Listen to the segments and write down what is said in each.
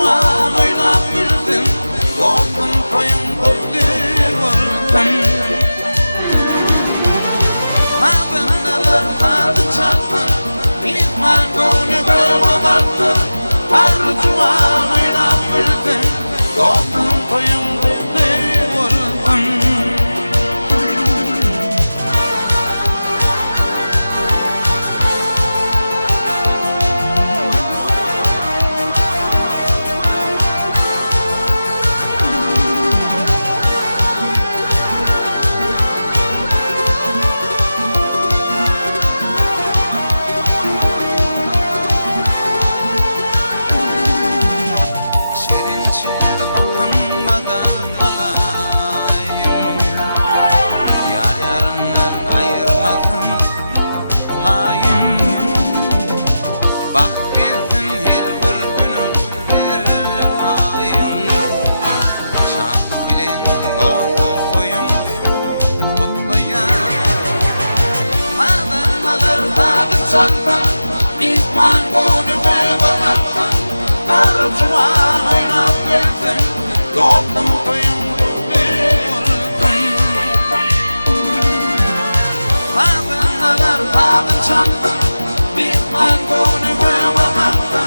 Arzuan oynap bildim, korkun koyun kutlu olsun. Madınlar tadı çaldı, İzman gönlü kırmadı. Arzuan oynap bildim, korkun koyun kutlu olsun. İzman gönlü kırmadı. Arzuan oynap bildim, korkun koyun kutlu olsun. Madınlar tadı çaldı, İzman gönlü kırmadı.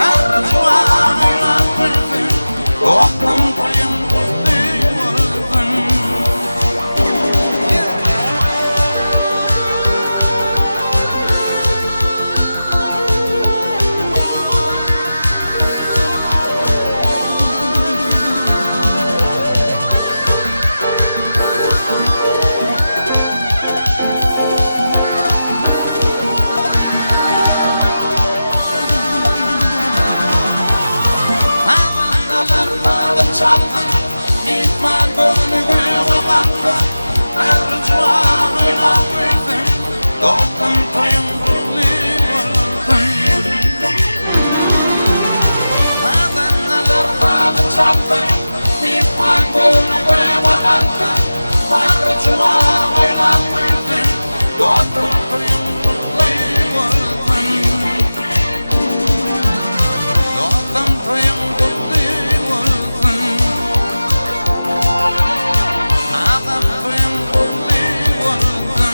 Arzuan oynap bildim, korkun koyun kutlu olsun. Çaldı, İzman gönlü kırmadı. Arzuan oynap bildim, korkun koyun kutlu olsun. Madınlar tadı çaldı, İzman gönlü kırmadı. Arzuan oynap bildim, korkun koyun kutlu olsun. Korkun koyun kutlu olsun. Adam koyun kutlu olsun.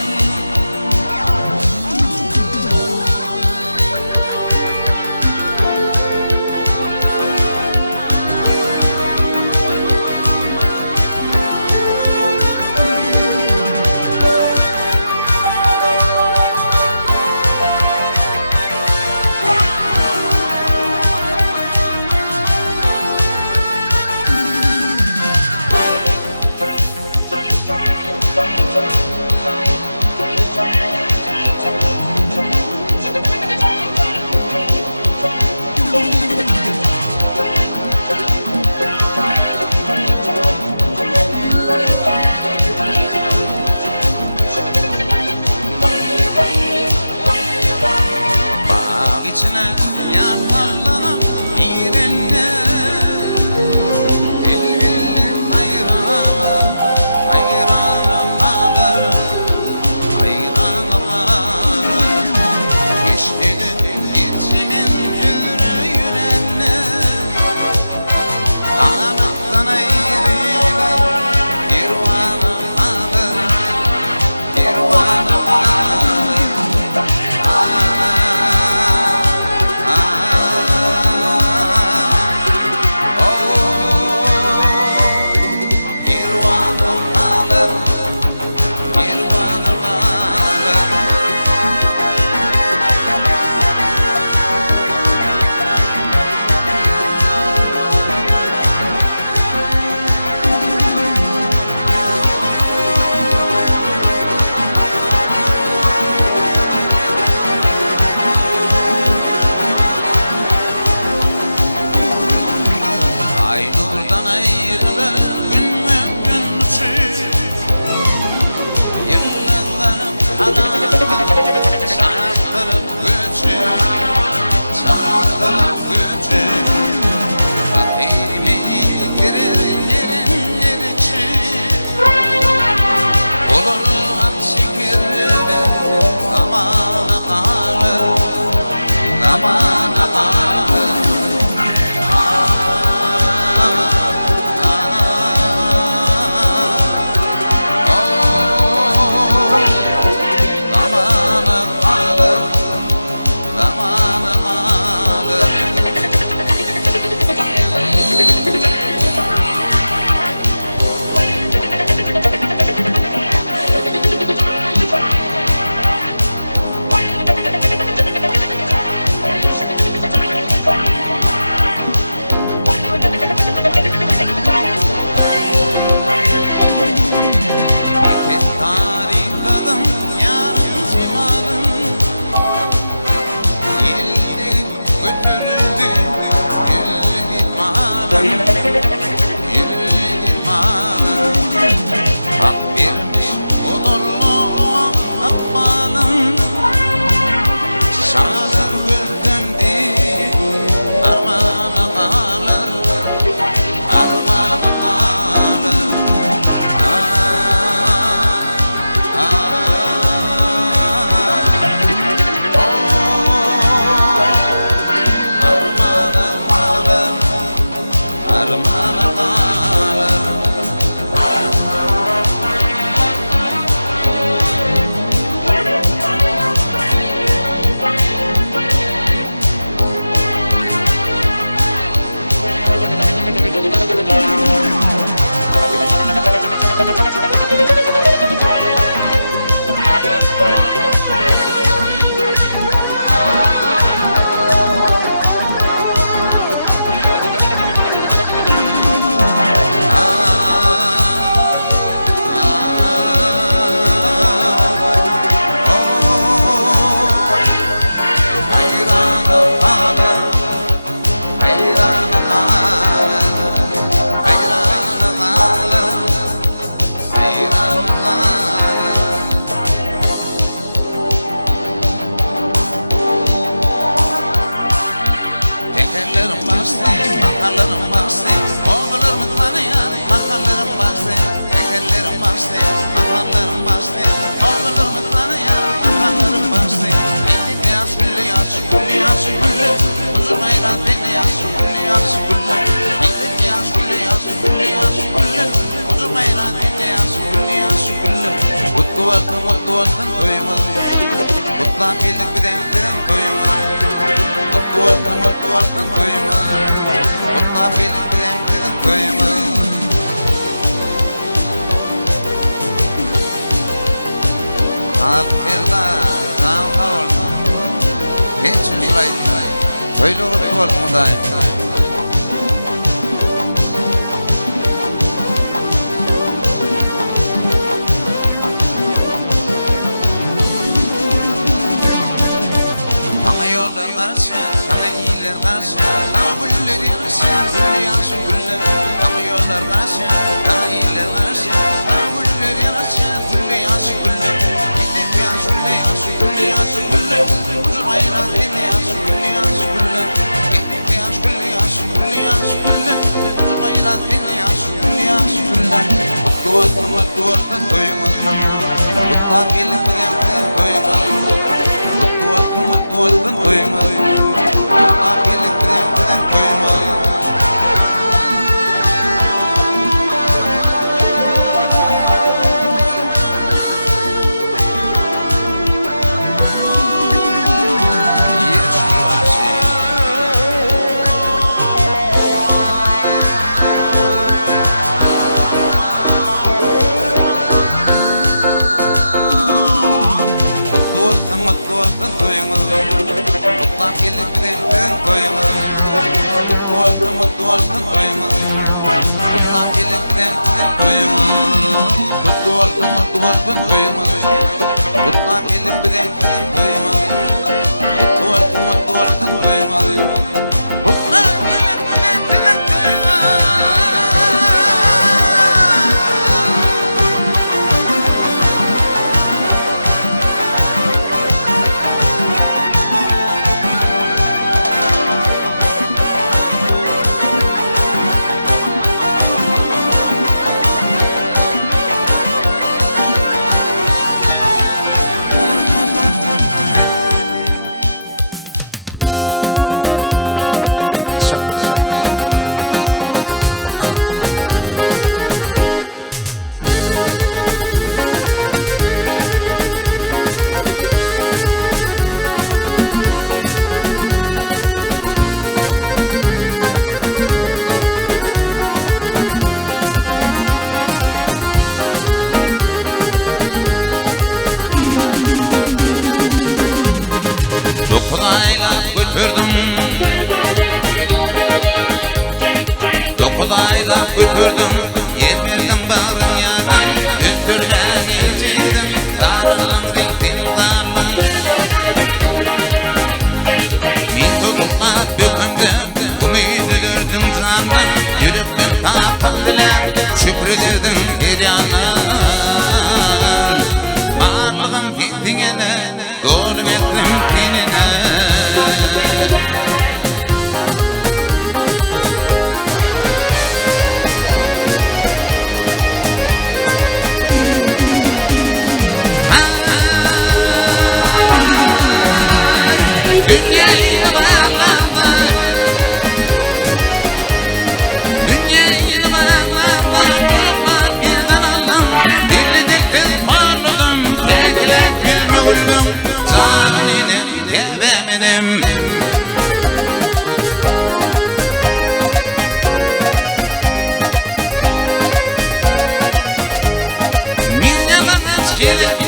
mutlu olsun toyumuz. Kutlan birlik bilen toyumuz. Mutlu olsun toyumuz. Kutlan birlik bilen toyumuz. Akılda zamda olsun. Hiç üzülaydı. Toylu olup olmudayım. Yollar karşı, sana iyiler karşı, sana güller yarışı, güller yaşı güller. Sana yollar karşı, sana iyiler karşı, sana güller yarışı, güller yaşı güller. Gidip yaş güller yaşı, güller yaşı güller. Uzun ayran dinle yaşı, güller yaşı güller. Gidip yaş güller yaşı, güller yaşı güller. Uzun ayran dinle yaşı, güller yaşı güller. Mutlu olsun toyumuz. Kutlan gelip bilen toyumuz. Mutlu olsun toyumuz. Kutlan gelip bilen toyumuz. Mutlu olsun toyumuz. Kutlan gelip bilen toyumuz. Mutlu olsun toyumuz. Kutlan gelip bilen toyumuz. Mutlu olsun toyumuz. Kutlan gelip bilen toyumuz. Mutlu olsun toyumuz. Kutlan gelip bilen toyumuz. Dokudaylap götürdüm. Dokudaylap götürdüm. Yemirdim bağrım yanım. Üstürden incirdim. Darılım diktim darılım. Min tutuklat dökündüm. Ümidi gördüm canım. Yürüktüm tapıldılar. Şükrederdim bir yanım. Varlığım gittiğine doğru ettim tenine. Dünyayı bağlama, dünyayı bağlama, kurban giden Allah'ım. Dilli dilsiz varlığım, tekler gülme uydum. Zalinim, gevemedim. Min yalanız gelip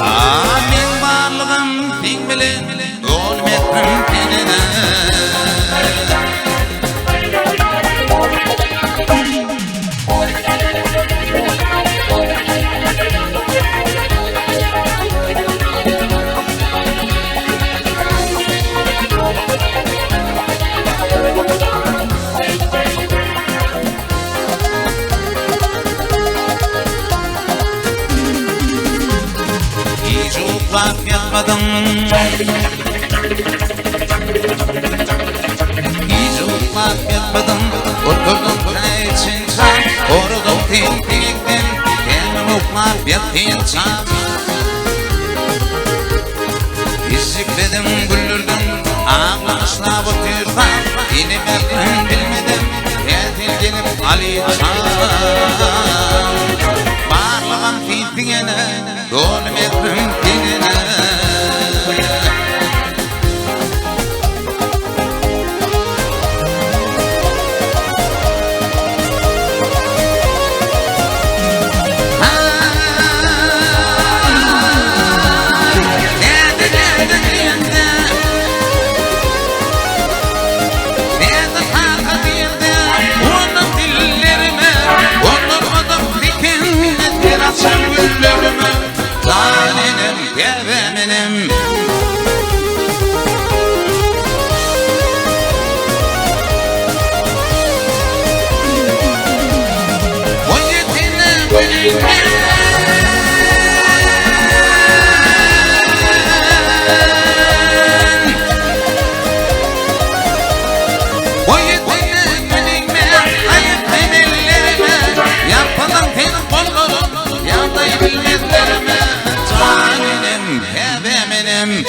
amin varlığım din bilin olmettim tenine. Hiç yatmadım. Hiç yettiğin çam İzikledim güldürdüm ağlamışla bu türban İnim elbim bilmedim yetil gelip Ali çam Varlığım fittigene dolum ekrim dinine Sen güllerime zalim gevenim O yetine gülüme O yetine gülüme ayıp ellerime yapalım benim kollarım Yanday bilmezlerime caninim hebeminim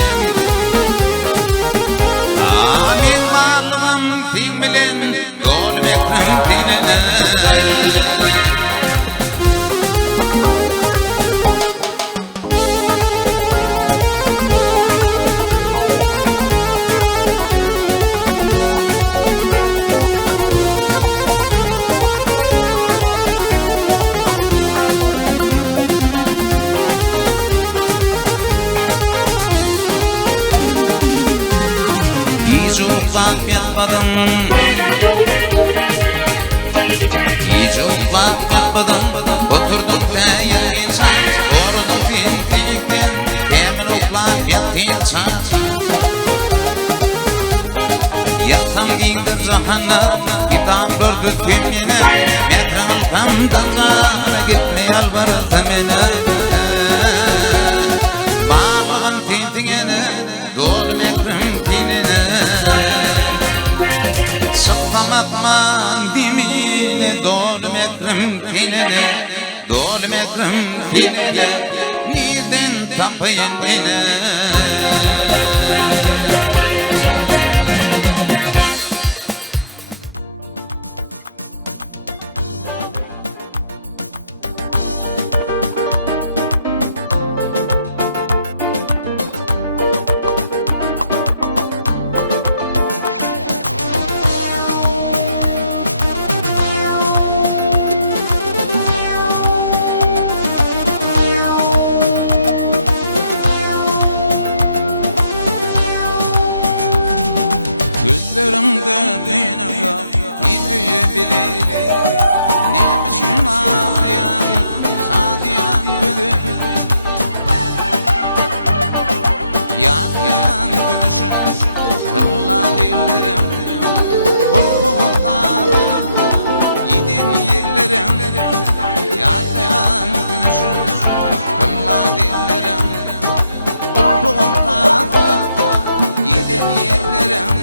Amin varlığım fin bilin Dolum ekrim finine Uçak yapmadım Hiç uçak yapmadım Oturdum değil insan Orudum fintikten Hemen uçak yattığı çat Yatsam giyindir cahana Kitap gördü tümyene Metral kamdanlar Gitmeye alvardı mene Bağlığım fintikene Dolum ekrim finine Sıklamatman dimine Dolum ekrim finine Dolum ekrim finine Niden tapayın dine Gözlerimde benim yok Gidiyor biri Ne biçim ağlayan Sadiyan gülüm Yan gülüşüm Kırla dillerim Bulbul dağlarım Gidin yerlerim Yan gülüşüm Kırla dillerim Bulbul dağlarım Gidin yerlerim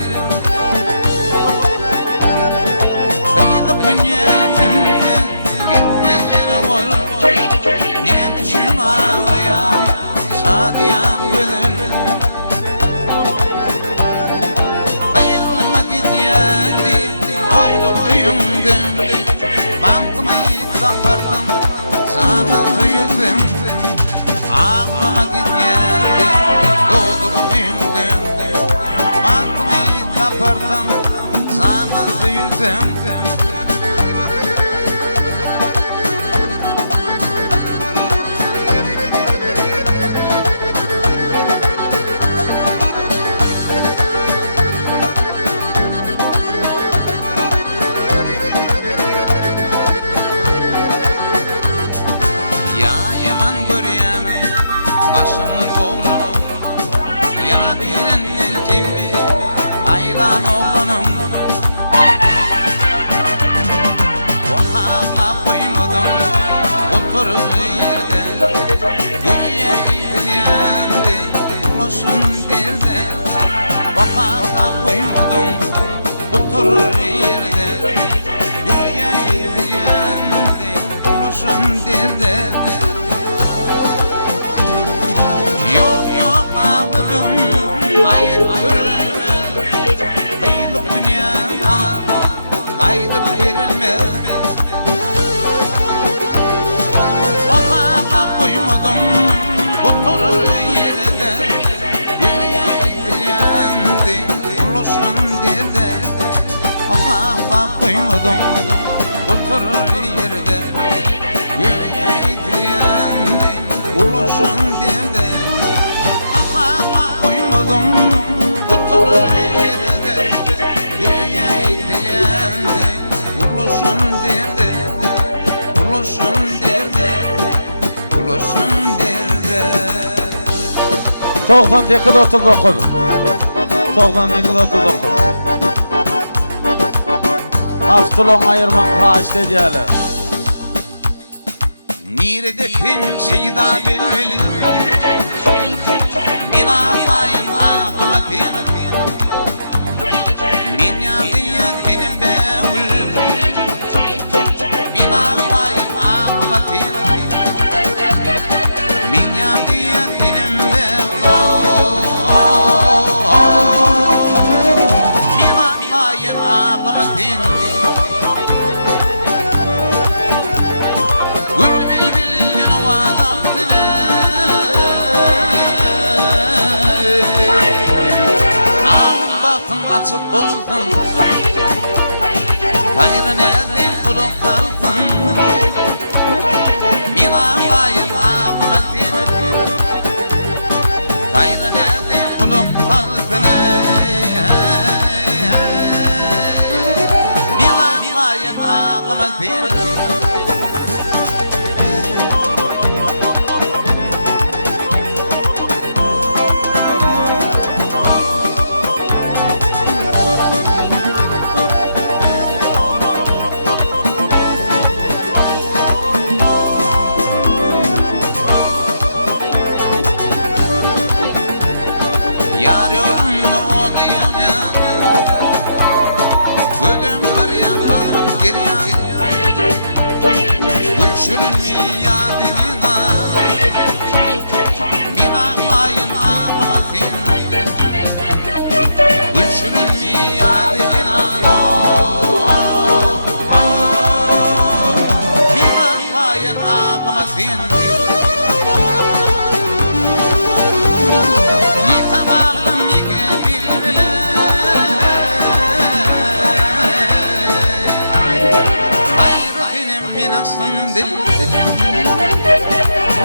Ağlama gidendi, doğdu boyundan Bakmayı kapardım, sana suyuldum ağlap koymadım oturur yerde yüreğitlendi uluşun derdi ağlap koymadım oturur yerde yüreğitlendi uluşun derdi uluşun derdi uluşun derdi 92-39 92-39 Aftulon ayırman haşte diyelim Nirede pinçeyda bülbül Min ağlayın ağlatin Min yadiyetinim bevül Min ağlayın ağlatin Min yadiyetinim bevül Min ağlayın ağlatin açıp buldum Gayrı nereden bulup kaldın Min ağlayın ağlatin Gayrı nereden bulup kaldın Min ağlayın ağlatin Yar yolunu odayana Gülüm bir yan bağrım gir yan Gülşürünü yadinina Min ağlayın ağlatin Gülşürünü yadinina Min ağlayın ağlatin Dil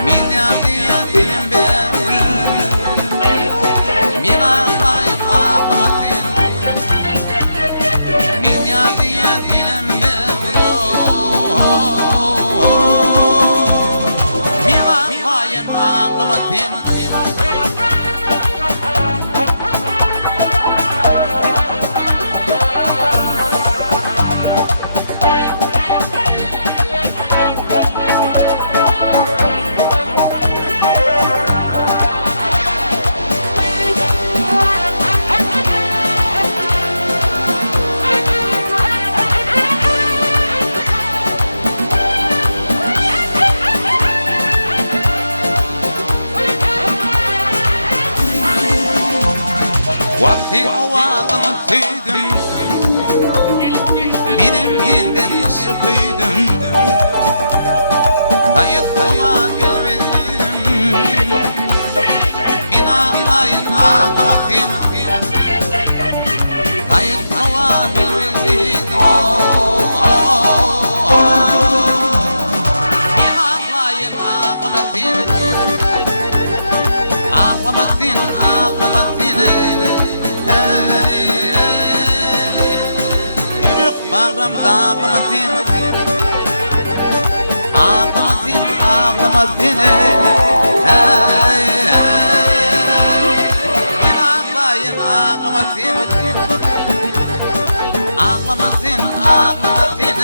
Min yadiyetim bevül Min ağlayın ağlatin Min yadiyetim bevül Min ağlayın ağlatin Vaktin ovadını tüydüm Benim yerden sıkıydım Kayıtlıma bilbildim Min ağlayın ağlatin Kayıtlıma bilbildim Min ağlayın ağlatin Ağlatin ağlatin Bağrım dağlamatin Ağlamatin ağlamatin Min ağlayın ağlamatin Ağlamatin ağlamatin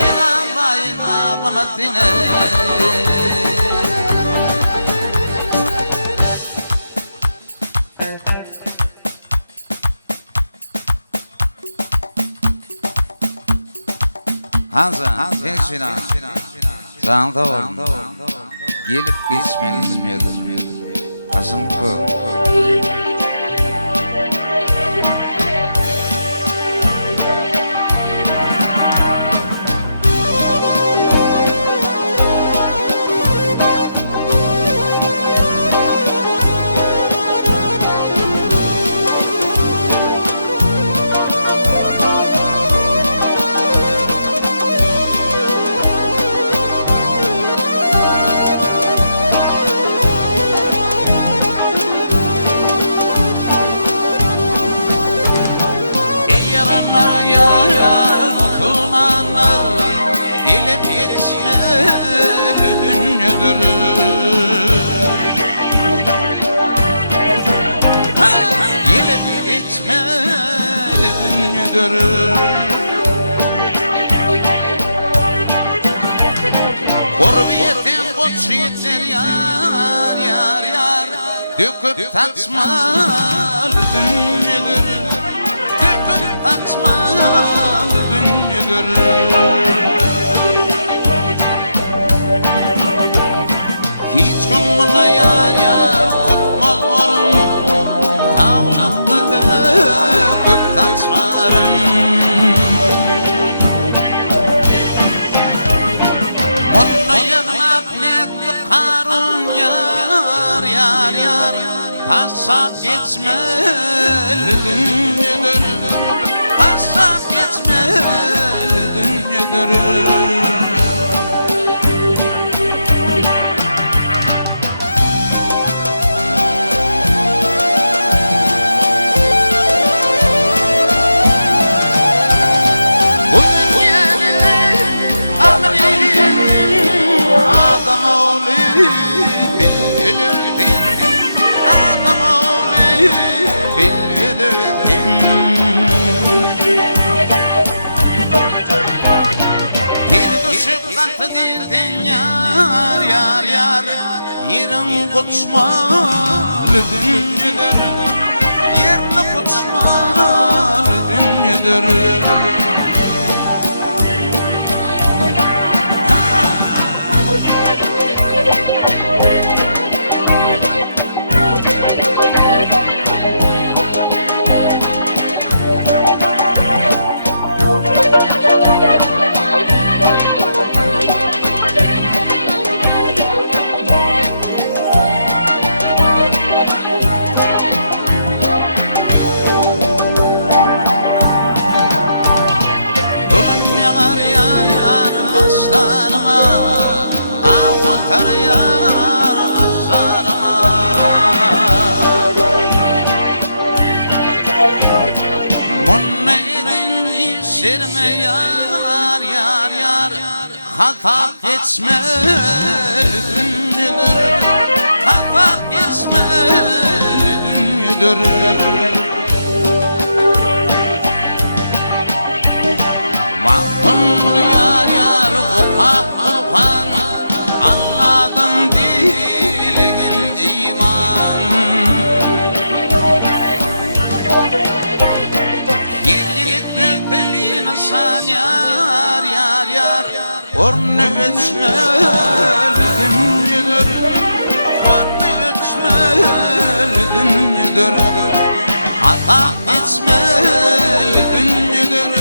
Min ağlayın ağlamatin Hansa, gençina, canlı oğlum, gelip geçmeni bilmiyordur. Kasımlık bu. geçmeli dünyadır. Gurbiyetin koç yiğitler yar yar yar döküp taçmalı dünyadır. Döküp taçmalı dünyadır. Hiç kumuna yar yar tutmaz orun, tavlakta döküp taçmarım. Munna yığlap netti karun yar yar yar passap geçmeli dünyadır. Passap geçmeli dünyadır. Yerim kutsmalı dünyadır. Yerini kutsmalı dünyadır. Hatap geçmeli dünyadır. Hatap geçmeli dünyadır. Mahkumlu yar yar upak upan, Allah'tan diligin iman. Yerlik nökteli nasan yar yar yar ornu geçmeli dünyadır. Ornu geçmeli dünyadır. Hata geçmeli dünyadır.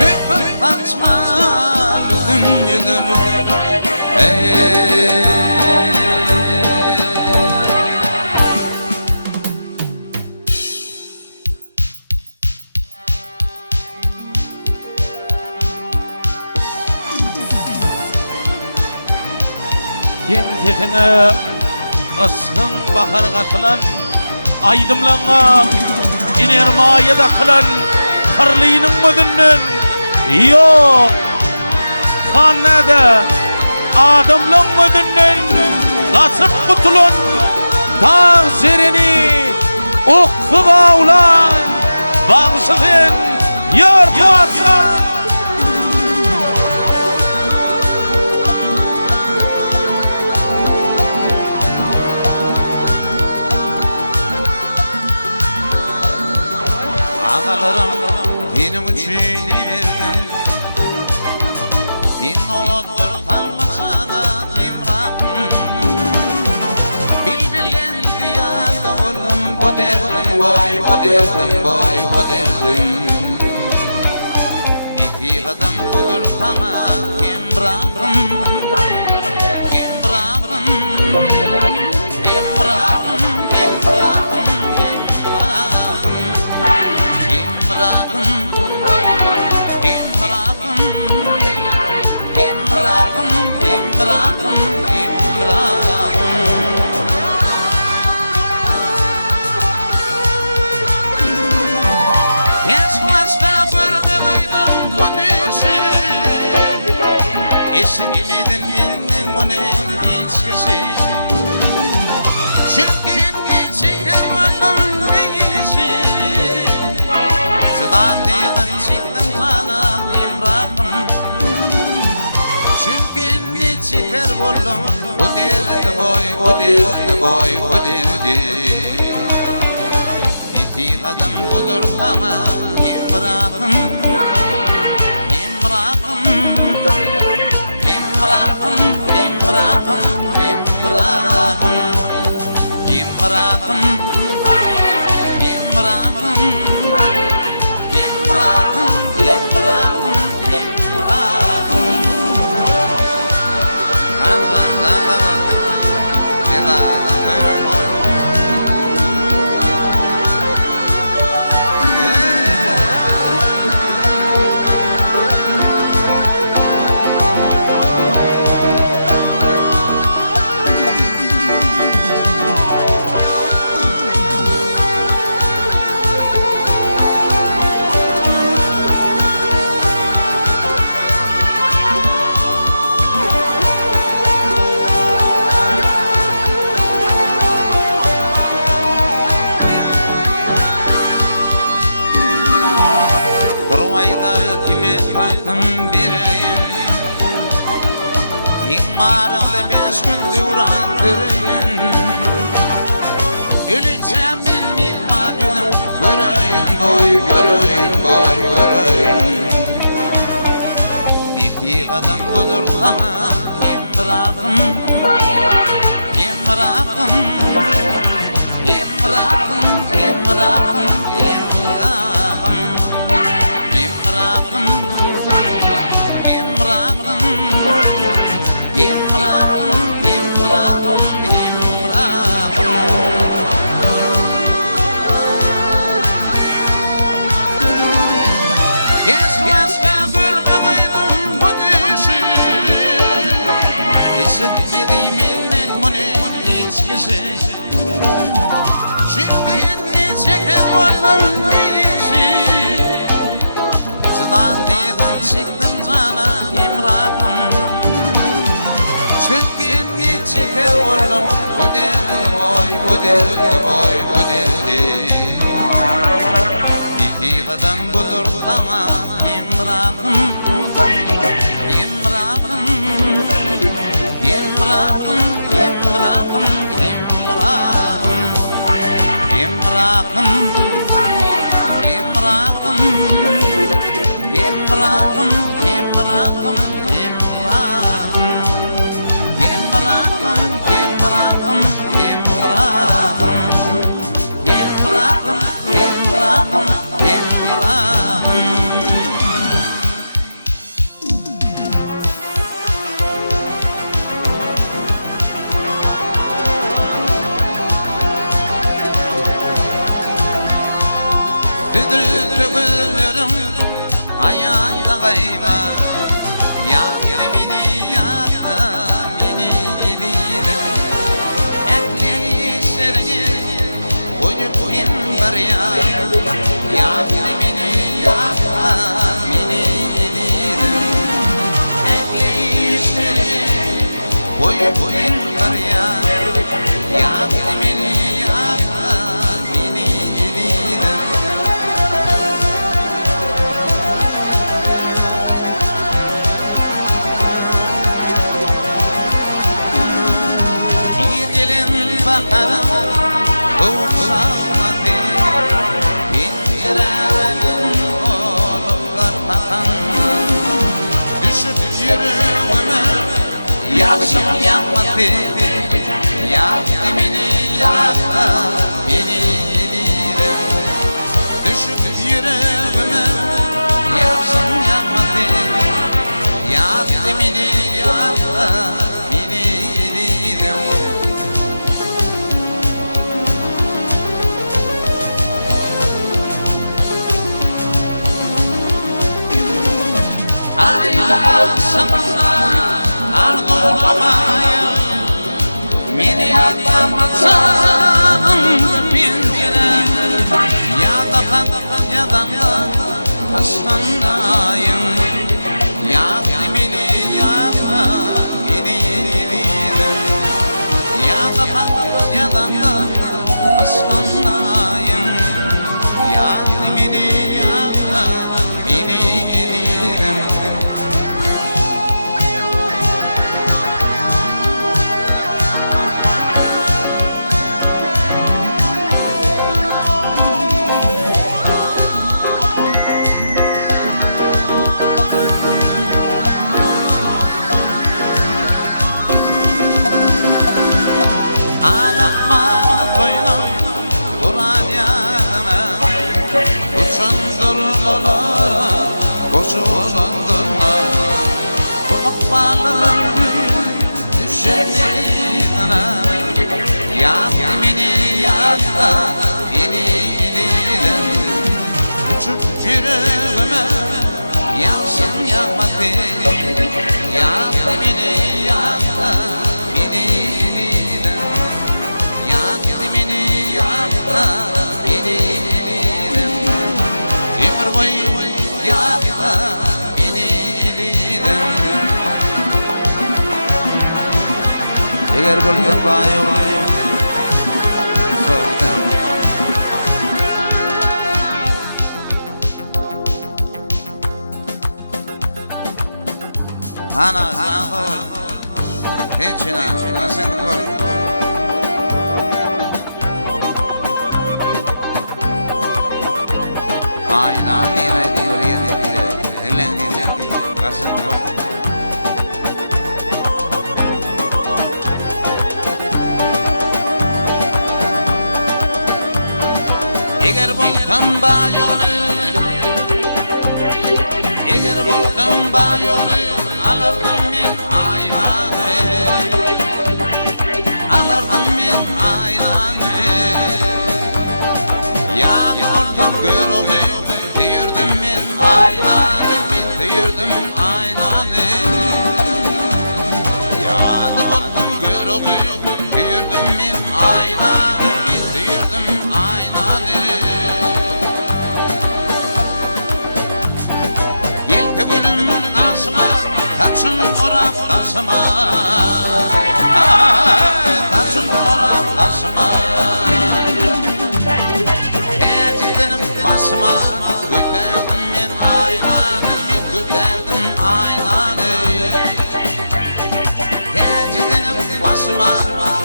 Döküp taçmalı dünyadır. Kemsetine ıskın bakar katılan, aydımlana inermaya da kılan kırlıyının ödünden yok. Sanada adımlın ödünden nasip kutulan dağ serini okku bağulan bağışıdın yor kuatsan. Ağalarım dinim üçün verdim. Din oğullar kalmasana kimrahım. Bilbilen diyarda oğlum bu derdim boy, bu derdim boy, bu derdim. Niti kadın budur sana kimrahım. Kimrahım, kimrahım, kimrahım. ko'derdi boy ko'derdi bir qadam bulur ama imraqım imraqım imraqım imraqım imraqım imraqım imraqım imraqım imraqım İmarlı beş gün durandırın Öleceğim bilmem malum Göreyim boy, göreyim boy, göreyim Bir adam budur ama İmraqım İmraqım İmraqım İmraqım İmraqım İmraqım İmraqım İmraqım, İmraqım, İmraqım Kesmezken görmeydim bu düşü İşitmediğimin bunu hiç kişi Çünkü inni çeker vardım işi Sıdan değdim çıktım sana İmraqım Çünkü çeker oldum Kuderdi boy, kuderdi boy, kuderdi İki kadın budur ama İmraqım İmraqım İmraqım, İmraqım, İmraqım İmraqım İmraqım İmraqım, İmraqım, İmraqım İmraqım, İmraqım, İmraqım İmraqım, İmraqım, İmraqım Düdürüdürü güllerim Ayağında kayma Yaktı beni yaktı Beni evirim Ekli işlerini Koyup kim var ya Yaktı beni yaktı Beni evirim Ekli işlerini Koyup kim var ya Yaktı beni yaktı Beni evirim baharım Uğuşamadı Pencerenin oluklar bakanla Düşüp yüreğime Yaşım yanmadı Yaktı beni yaktı Beni elirim Düşüp yüreğime Yaşım yanmadı Yaktı beni yaktı Beni elirim Akşamında arzulamaya Beni atlamazsan pencere Ya da aslandayım Yaktı beni yakma beni bilirim Ya da aslandayım Yaktı beni yakma beni bilirim eger bolsam baýoly ana zahol Keçina asen kol ayna nile diyoriyene elendile asen kol eger bolsam baýoly eger bolsam baýoly alardım men aynany alardım men aynany ýa bolsam görümi diýerdim men aynany diýerdim aynany ýa bolsam görümi diýerdim men aynany diýerdim aynany ýelpe gülüm asma taçın orap taşıma taçın orap taşıma Ecidinim başıma göterdim men aynany göterdim aynany Ecidinim başıma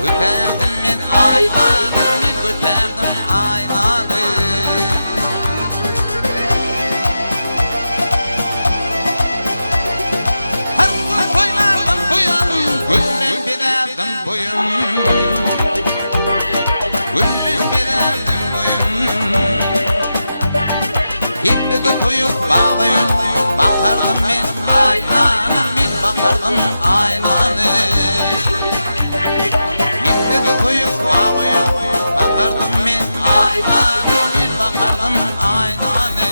göterdim men aynany göterdim aynany Bağlayın, bakardım men aynany, men bakardım aynany Gitti koyup bağlayın, bakardım men aynany, men bakardım aynany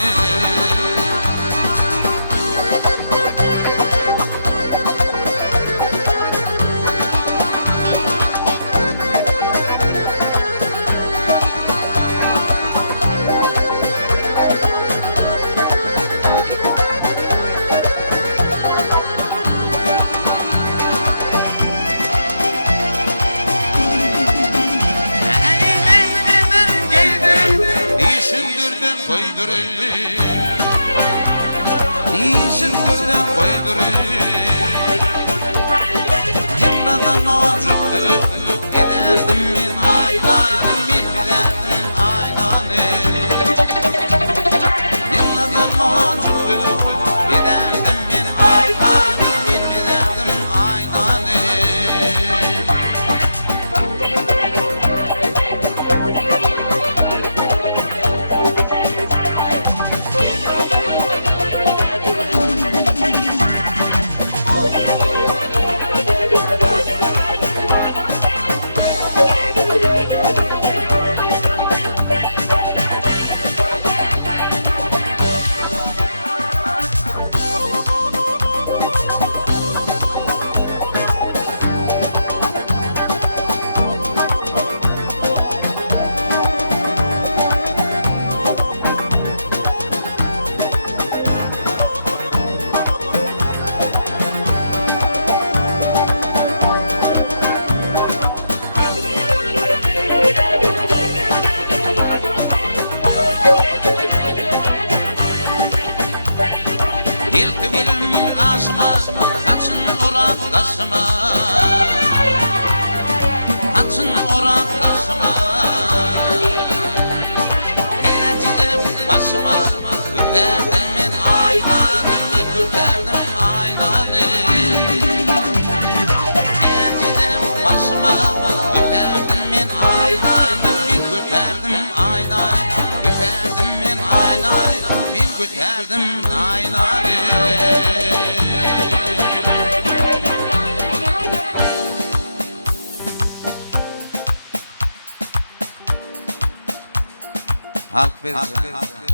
Halk bilsin,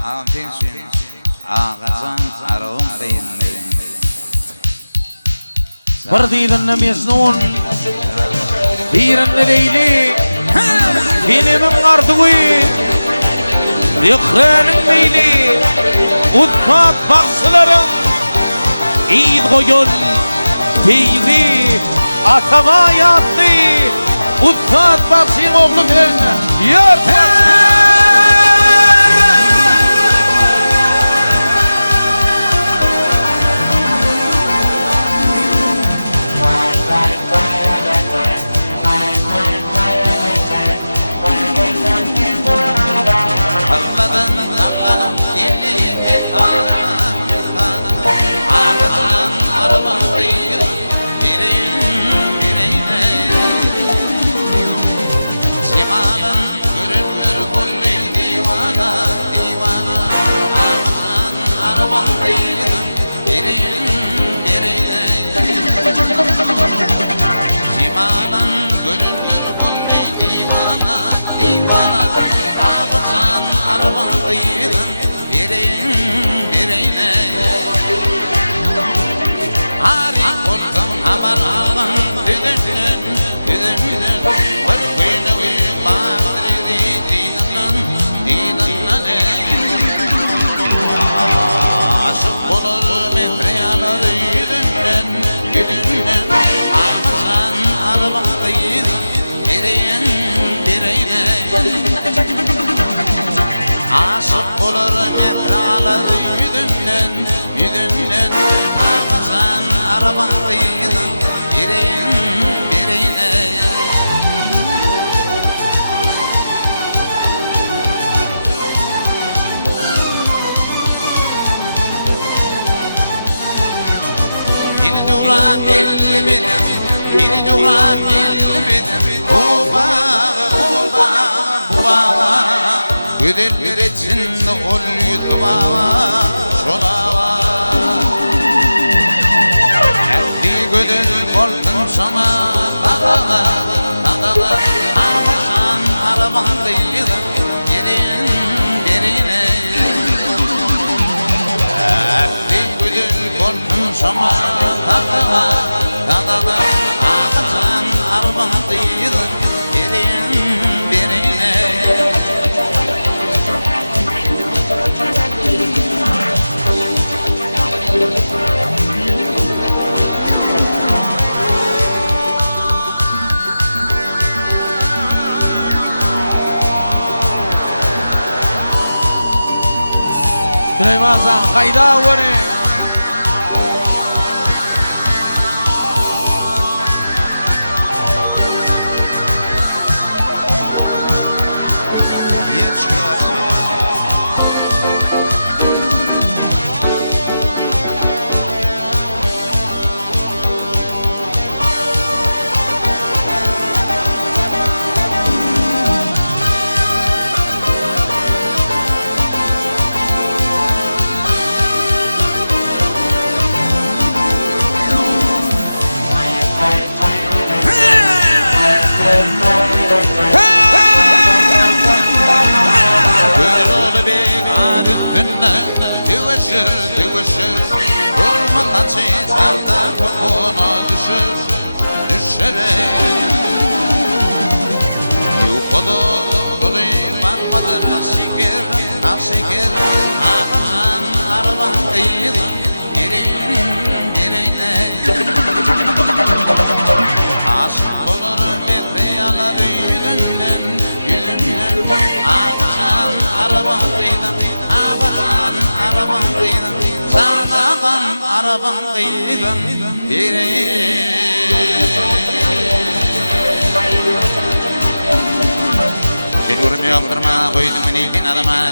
ağam bilsin, ağazan arağım kıyınları. Bardiden Mecnun, birin Leyli, filmin Arduvi, Yıkranın Meyli, Utkat Baksıların, İd koyun, Teyri, atama yattı. Ustad Bakşin oğlu ben yar aşık olur metralar yüzünden ağaçan arabandaydın birine bir duran elimi Oba Güdüller içinde oluydu baba Şolava Etli güdül oldun sana Dağla Ağlaşan arabandaydın birine Etli güdül oldun sana Dağla Ağlaşan arabandaydın birine Süleyman Zan kayda vore. Durmadan çiğdemden kokuna düşerek Yukodu varmadır şeker Ağaçan arabandaydın birine Aşık olur metrayalar yüzünden Ağaçan arabandaydın Sanadan arabandaydın Bilmiyorum yokturma koydum nikin adama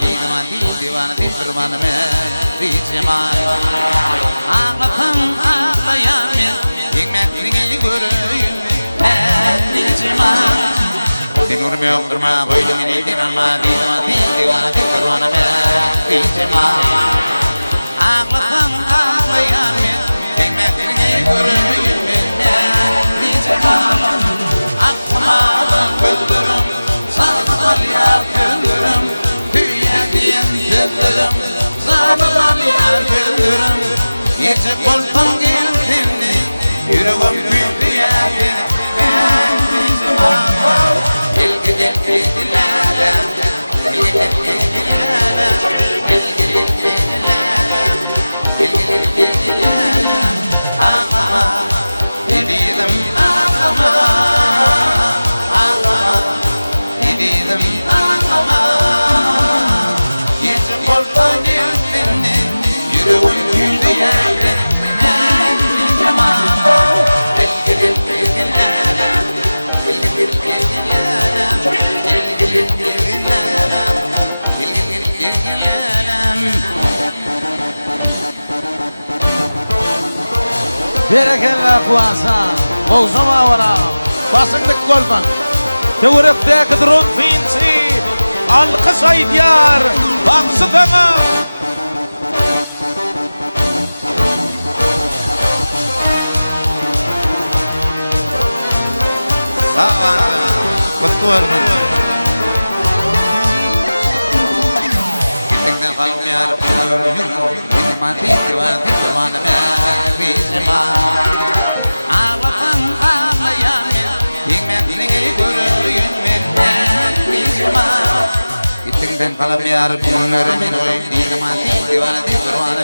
Divana dildirmanı diyeceğim Ağlatan ağlayan Yengmekliği göreyim diyeceğim Bilmiyorum yokturma koydum nikin adama Divana dildirmanı diyeceğim Ağlatan ağlayan Yengmekliği göreyim diyeceğim Aklıma güldürüm Sağlar yar güldürüm Tüye diyen güldürüm Sağlar yar güldürüm Gece koltan geldiğimde Yüreğim güldü yerine Ben diyeceğim ağlam Dilgi dilere Dilgi dilere Ağlama Dedim ağlama Berekella kuasa. Bozama wala. Basang de kolban. Teurek dek drone finsi. Al qasay diyar. Baksıdana. Savanda Betul Kitengdan kalmiyar Nikmati diwati Bermana Bisma Alatan alayamin Hikmet lingi guruyun Minnet Bisma Kitengdan kalmiyar Bunaramin Nikmati diwati Bermana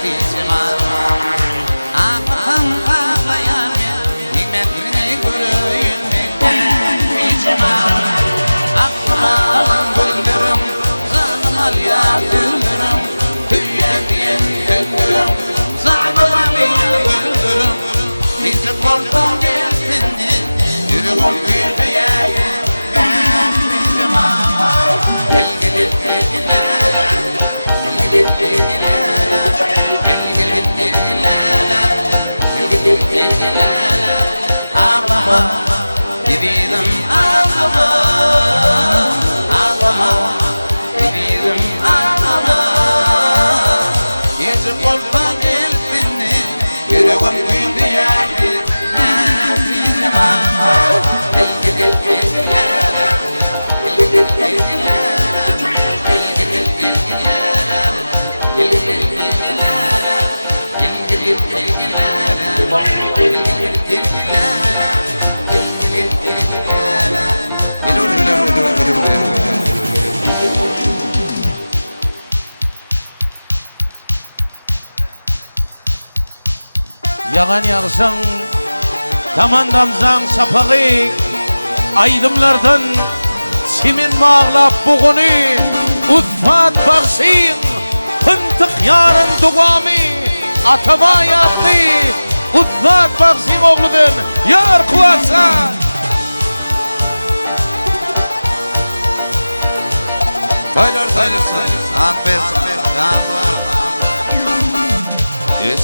Bisma Alatan alayamin Hikmet lingi guruyun Aklıma gülürüm, zanıma yardırırım Tüyediyen gülürüm, zanıma yardırırım Hiç korkum gelsin, yürüğüm gülmeye Ben bizim ama Elgilip ilgilere, elgilip ilgilere Elgilip ilgilere, elgilip ilgilere Ağlama, gidelim ağlama Gidelim ağlama Gece korkma gelsin Yüreğim güldü yerde Bizim ağlama Elgidip ilgilere Elgidip ilgilere Elgidip ilgilere Elgidip ilgilere Elgidip ilgilere Elgidip ilgilere Yagan yağsın Tamandamzan sapağı Aydımlardan Simin mağlap buğunu Utfat baksin Pıntık yarın duvami Atama yaptı Utfat baksin oğludun Yar kuvasa Toylur Affetsin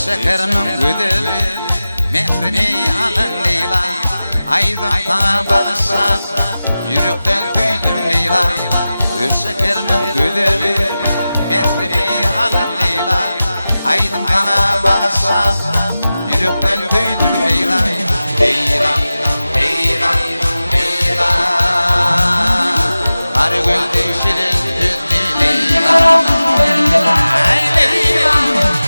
Şekerinin güdeli Mehrini alın Leyla Aydın tabanışsa Yürükten tüydüm Leyla Şekerinin güdeli Mehrini alın Leyla Aydın tabanışsa Yürükten tüydüm Leyla Leyla, Leyla, Leyla Arı gül değişirin Leyla Ay Leyla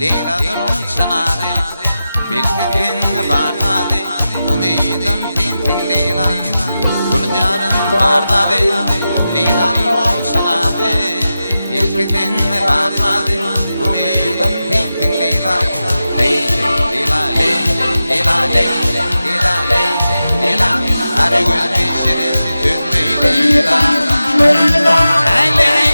Leyla durun sanade Bilgin bardade Umidan tintin Leyla Bunun yarın bardade Leyla durun sanade Bilgin bardade Umidan tintin Leyla Leyla, Leyla, Leyla, Leyla, Leyla, Leyla Arı gül pişirin tündü Leyla Ay Leyla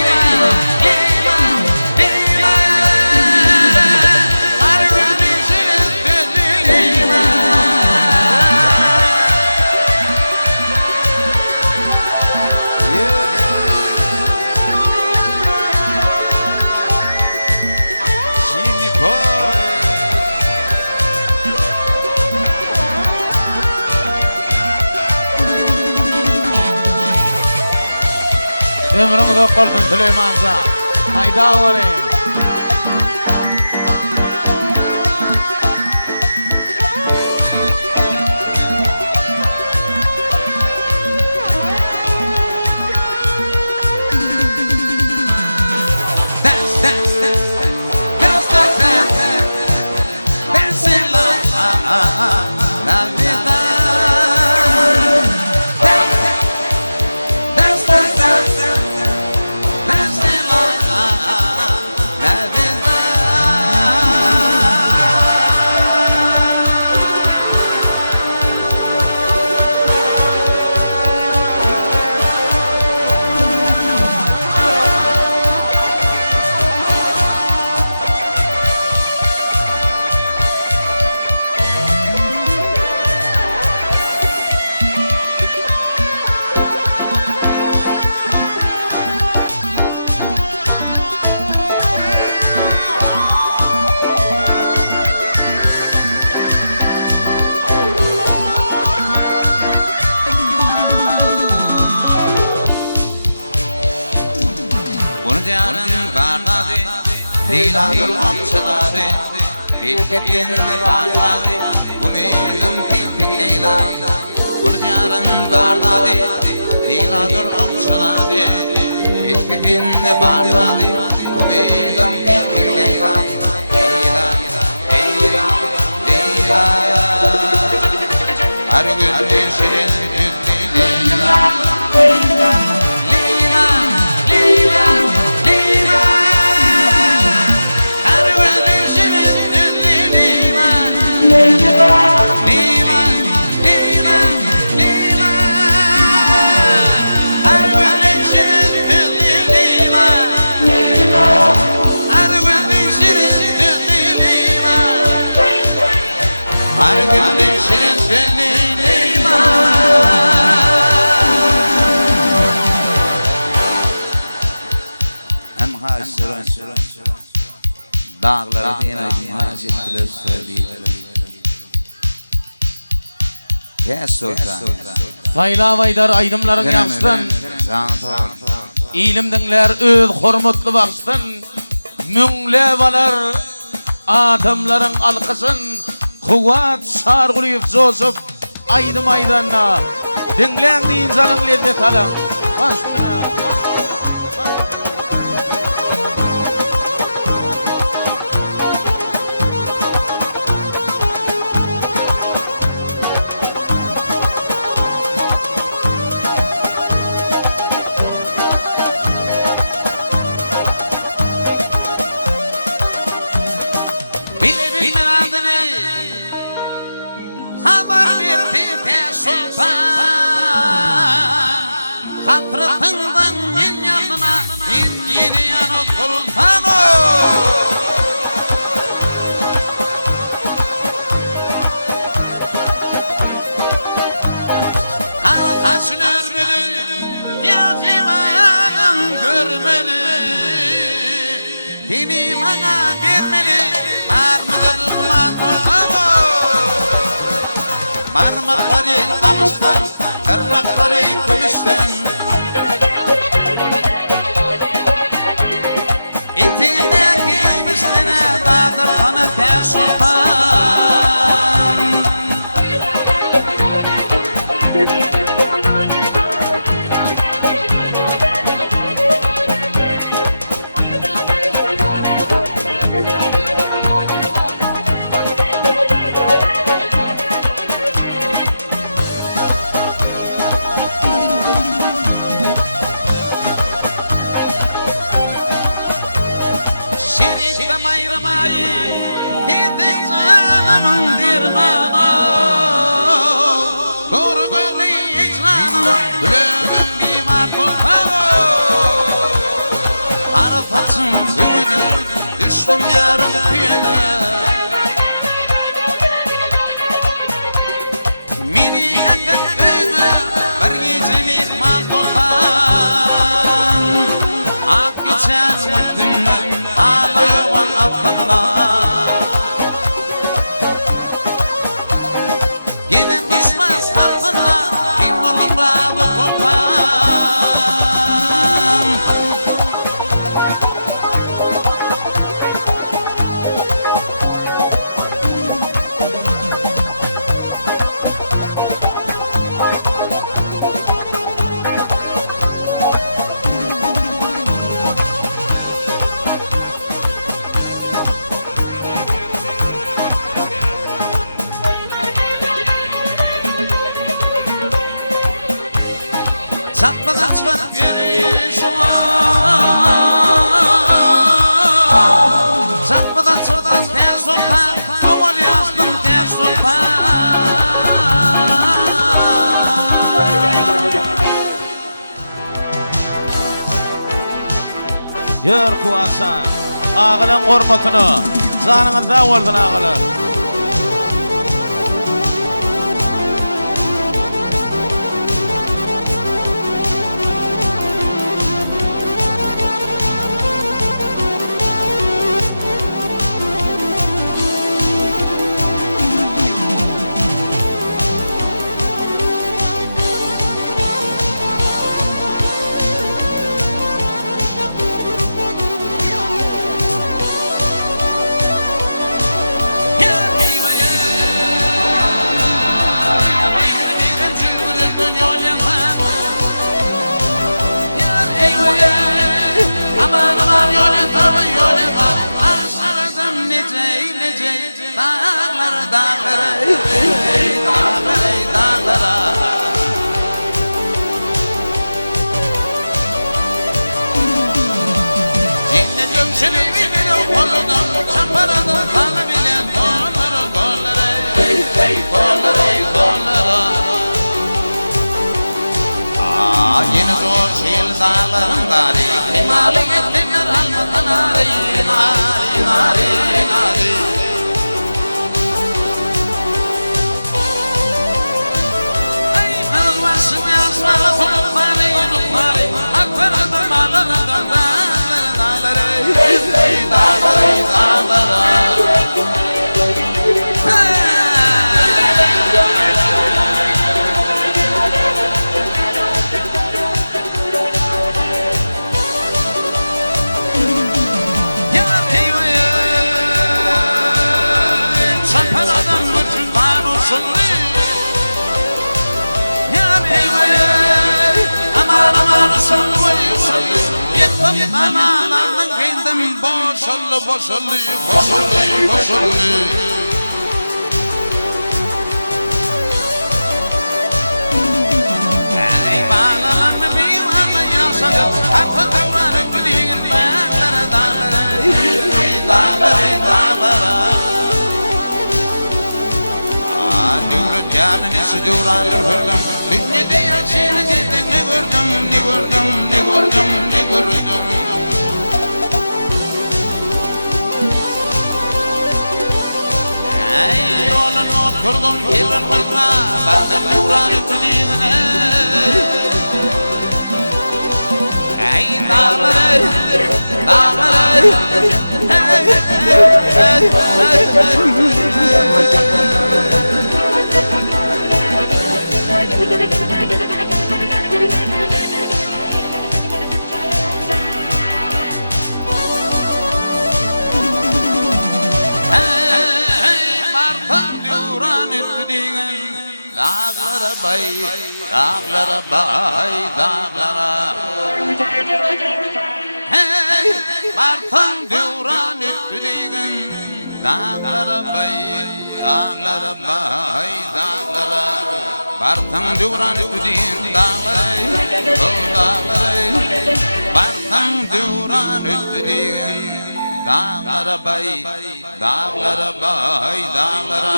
Ömrümüzü kolsun Süleyman'sa Hayda var Leyla durmakçıladı Bilketini bağladı Umidum pil Leyla Kurcarın darladı Leyla durmakçıladı Bilketini bağladı Umidum pil Leyla Leyla, Leyla, Leyla Her gün düşerin Leyla Leyla, Leyla, Leyla Her gün düşerin Leyla Leyla, Leyla, Leyla Her gün düşerin Leyla Her gün düşerin Leyla Her gün düşerin Leyla Hem haşırın Dağları dine hacettiler söyleyip Ya Sultan Fayla vaydar aydımların yansıdın. İlimdinler öz hormatlı vaksın. Münglevalar adamların alkısın. Kuvat sarguluyup zozup aydım aydanna. Dinlen deyin canın lezzet alın. Baştına. Hatırıtından en yanına en yeni yanı sultan Arkasın örmeli Yazimanın görmeli Beni bana vermeli Var mıdır kuman sultan Parmakları kamıştan Tırnakları gümüşten İtine giymişsene dağdır bana ter sultan Düştüm yarım kıyına Mini yakıp kıyına Bir gece mihman toplan Ak geçen muhtemelen Ağlayan altında Gidin düşmez tarafında Kim olur bağlı toplan Çatmadan çıkıp yürüyüş Çatmadan çıkıp ter sultan Koval yazdım ter sultan Yer kuasa ağılan hormatını zanınızda oldun ağılar. nari nari nari nari. Ay halvasın yazmalı kulukları yunukları aktardı mallarından dağları dağları dağları. Amanın kendim boşallı boşallı boşallı boşallı. Ey bağlarını bir anla yaşadım artık devranın gülüğün dağları dağları dağları dağları. Devlet yanını südüranır hırdım dünyada yaşayın gittin ne gördüm ne gördüm ne gördüm ne gördüm. Ey yolun oturdum gelin kırma baktım devranı tüdüğüne. Ey dağları dağları hey hey hey dağlara bay, dağlara bay, dağlara. Hey, Martan duran üttüdüğün dağlara bay, dağlara bay, dağlara. Martan duran üttüdüğün dağlara, o dağlara. Martan duran üttüdüğün dağlara bay, dağlara bay, dağlara.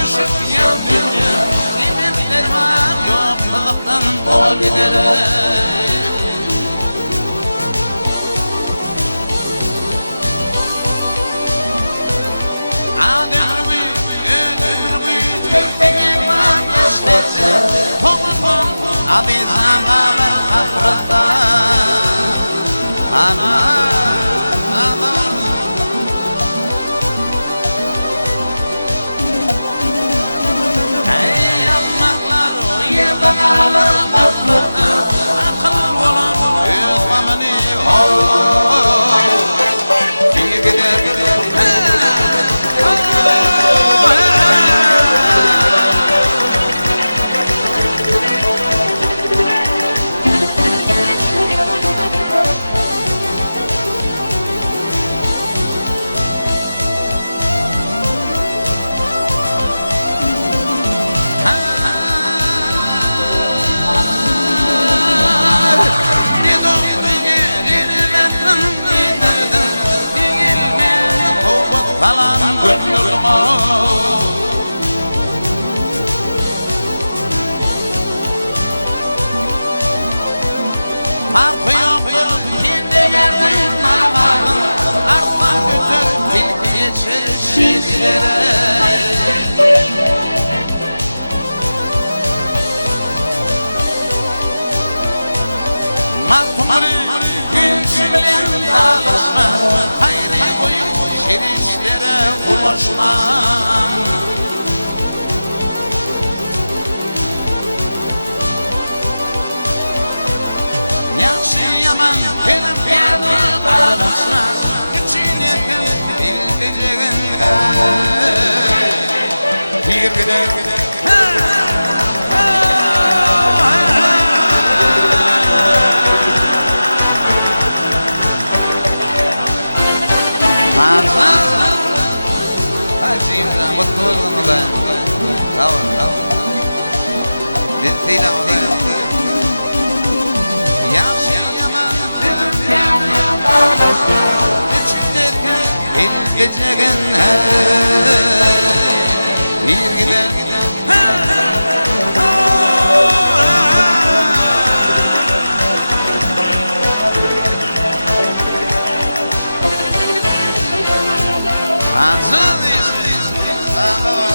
Düşüp yan dünya nimetler var yokluktan bol giderek. Ademrimi, ödemrimi, Türkiye var yaşlısı Toğun adi zamanlar hatırda ana. Dağlarım atlıkta akıl olan özlemini Giye gider gider farkı yoktur kendi yerden mağarın artman götür tilki geçir şiirlere. Mahtumri gülsülen dağlaşma hayri boyu Şerişlere ulaşmam. Yaxşı yaman benim yanım arasına İçine bildiğin bir gider Hacimden mutlu oldum da Tamam Dintiyle o da Yaxşı yaman benim yanım arasına İçine bildiğin bir gider Hazır değilsin. Sağ ol.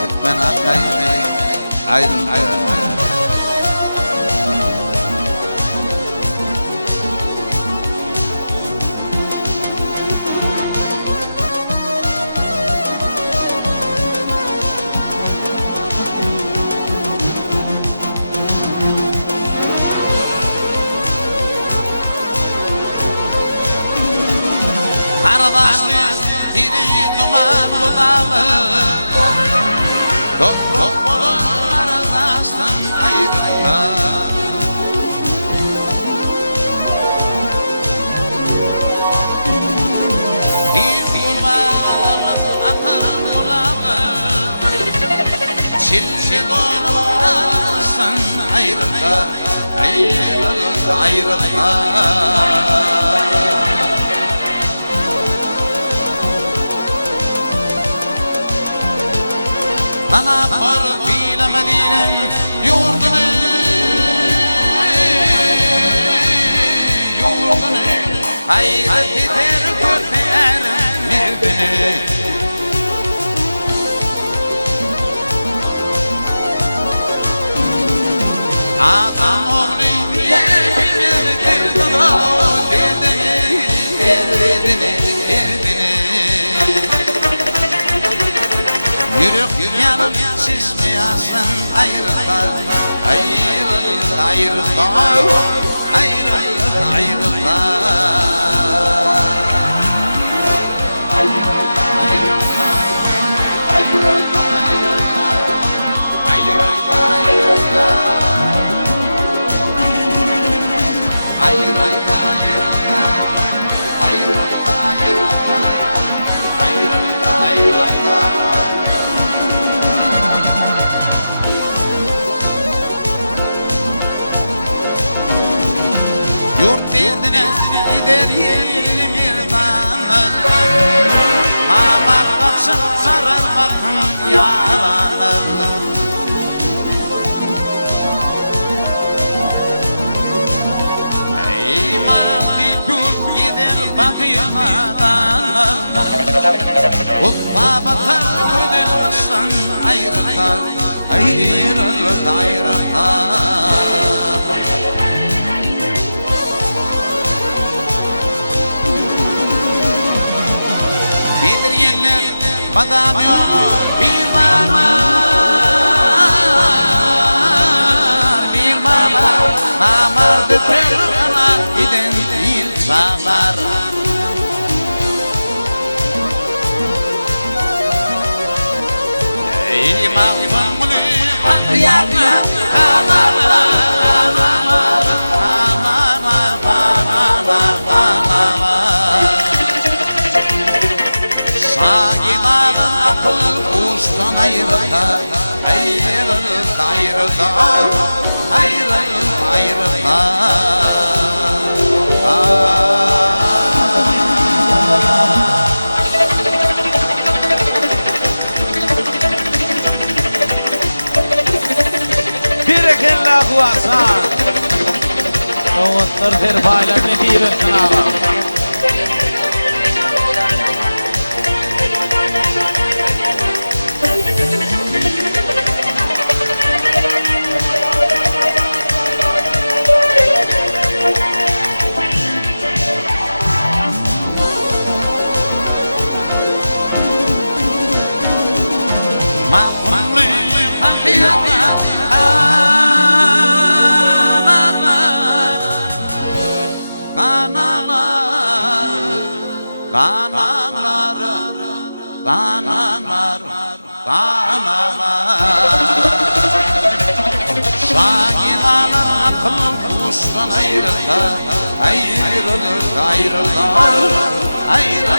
Gitmen atmayın. Ayrıl. Kardeşlik diri duman budalı Topluk olur kardeşten ayrılma Hiç bulmadır akıl bulalı Çilgi dolu kardeşten ayrılma Ayrılma Ana kor bilemediğin yurdunu Hayret eder körper merdini Adam oğlu yerdir durağı Derdini Yürüp yanım şişmeyesin ayrılma Yurt derdine gider yerli mirdanlar Mamar kaçıp sarar bakın yaralar Ey maddi yurt gider bakıyamadanlar Kutla bakar ödelmesin ayrılır Bediryenler madam yolu bir Mamardı tırlar giden il çağlar Ey mahmumlu patriyatla Sagilanın akıl kuştan ayrılır Sowatlar terbaylar ne diýersin aga? Şagilalar akıl kuştan ayrıldı, ayrıldı, ayrıldı, ayrıldı,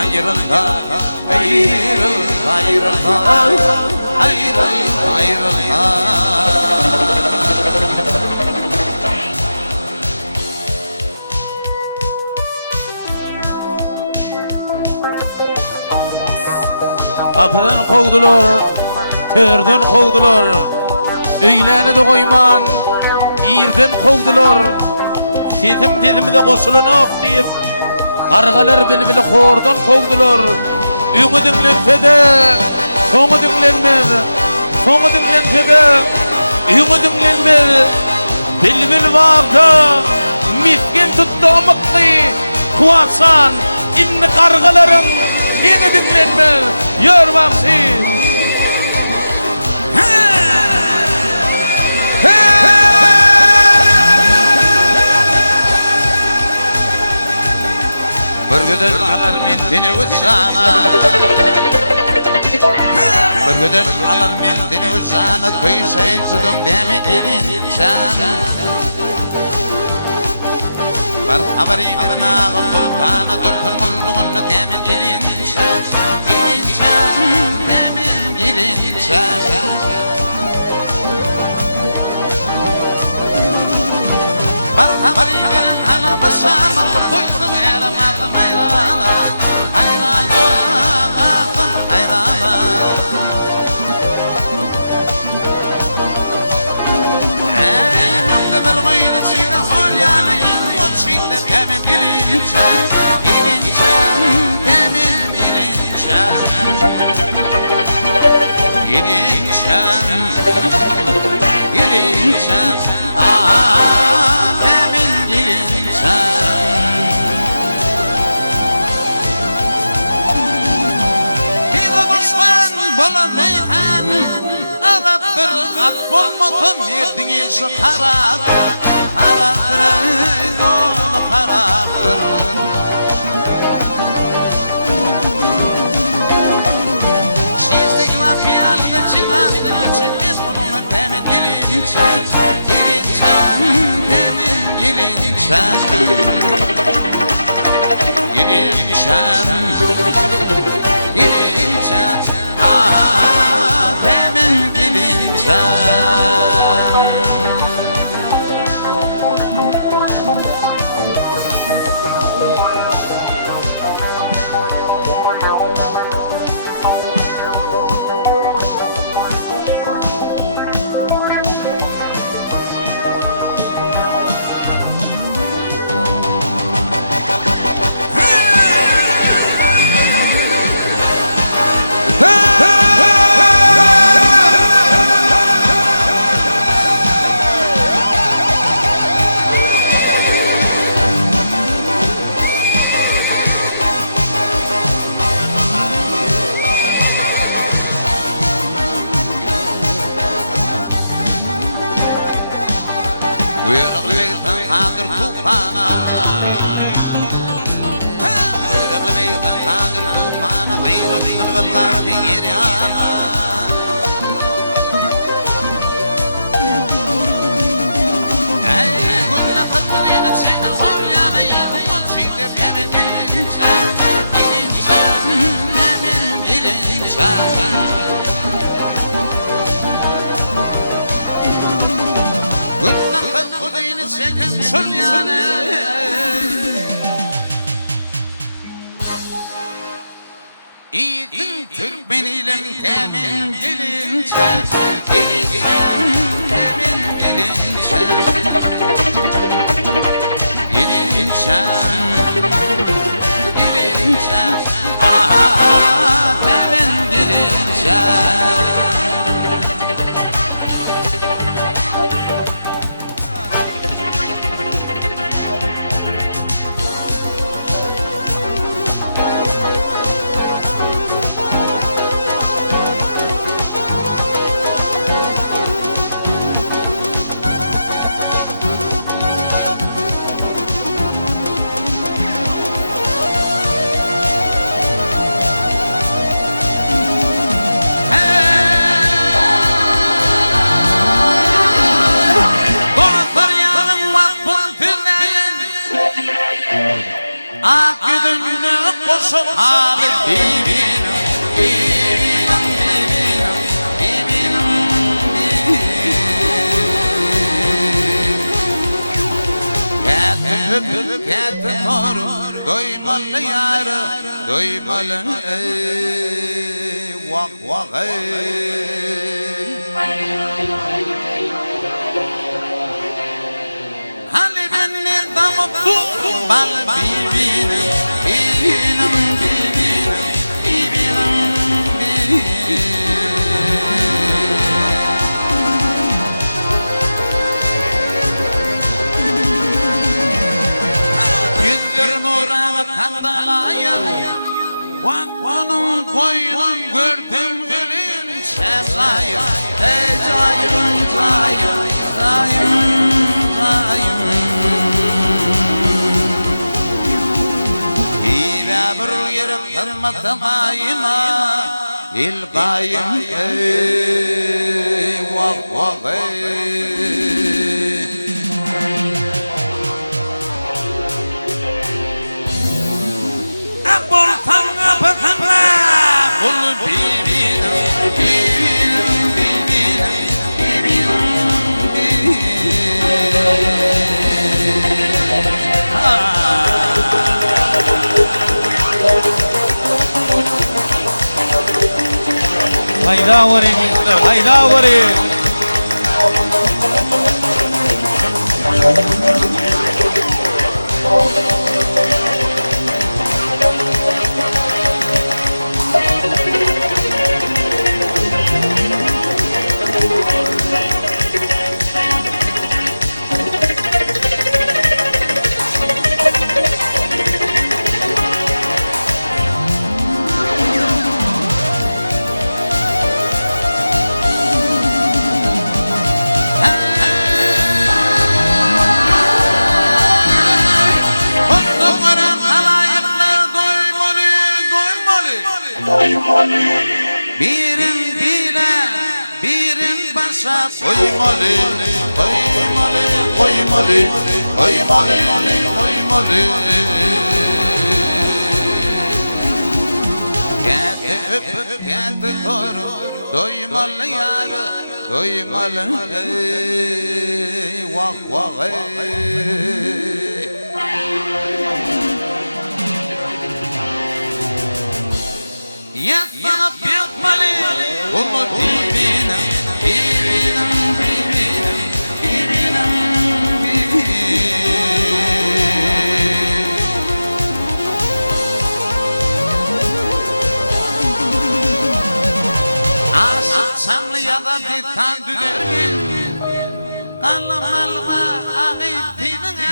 ayrıldı, ayrıldı, ayrıldı, ayrıldı. Kapıdan kovdular, törden kovdular, öýläni de goýman, ýerden kovdular. Sesim de goşulanok diýip, gargalar bilbili hordan kovdular. Öňü dinlense-de, soňy dinlenmez, soňy dinlense-de, öňü dinlenmez. Bilbil wagta, miskin tutdamykly, kuwasan, inni gargalaryň seni dinlenmez. Ýör baksy. Bir güdel alar men seni öz sana, bir güdel alar men seni öz sana, köýsäň tudum däme gelin şan. Bar habari berna gulbana durtun mulluğunu däme gelin şan, gelin şan, däme gelin şan. Bar habari berna masama kurtuydum eramadım hayrana, hayrana, hayrana. Elimde bir gıylı sine holyana yılmut şiddet demin dilinçen, dilinçen, demin dilinçen, dilinçen, dilinçen, demin dilinçen. Bolan meyhan, arab bir at bolmasam erdiňeşi harapdyr, harapdyr, dolu harapdyr. Şeýsegler piýalyda çyrakdyr, çykýar onuň däme dilinçen, dilinçen, demin dilinçen, dilinçen, dilinçen. Demin dilinçen. Buyurluysan hadır tufana, buyurluysan hadır tufana, gıyretsin bilgârdin yeryana. Ey gülle kıtırını çekil holyana, yılmut şiddet demin dilinçen, dilinçen, demin dilinçen. Çekin şulyane, İyidin Türkmeniyle temin dilinçen, dilinçen, temin dilinçen. dilince temin dilince koşup halim birbirine Gete toru doymalı yarı doymalı vak vak Hani benim damıp bal birbirine kandalayım Vakvanın boynun gördüm gülüm Sezayım Ecayım zayım Zayım zayım Bire bir yerim kırmadım ayına İlgayım ey vak vak ey Hayda vori bizler, hayda vori. Birim bile, birim başa koymalı, koymalı, koymalı, koymalı, koymalı. Kendi öpüp kendi toru, doymalı yarı, doymalı, ey, vah vah ey. Yapma yapmalı bunu dibine dibine dibine dibine Aşık çamlı ya da bir tan düdergin Kalamalıma ağitine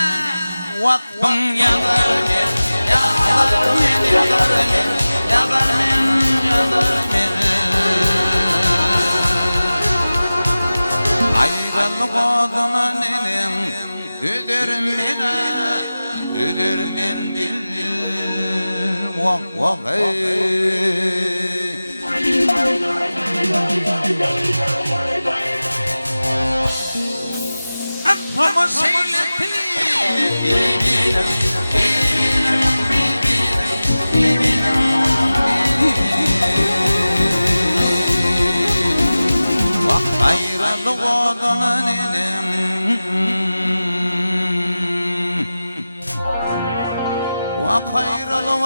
Vakfın yadargin Yadargin yadargin Yadargin Ayrılık oduna nenem Düdürmene Düdürmen dil Vak vak ey Aklıma seyletini Bibine Bibine Bibine Bibine Ayrılık oduna nenem Vak ayrılık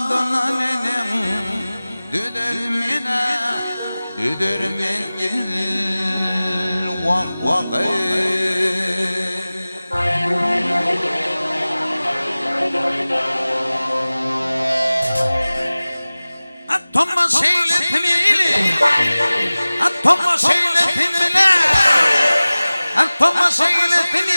oduna nenem Düdürmene Düdürmen gel Vak vak ey Atoma seyletini Atoma seyletini Atoma seyletini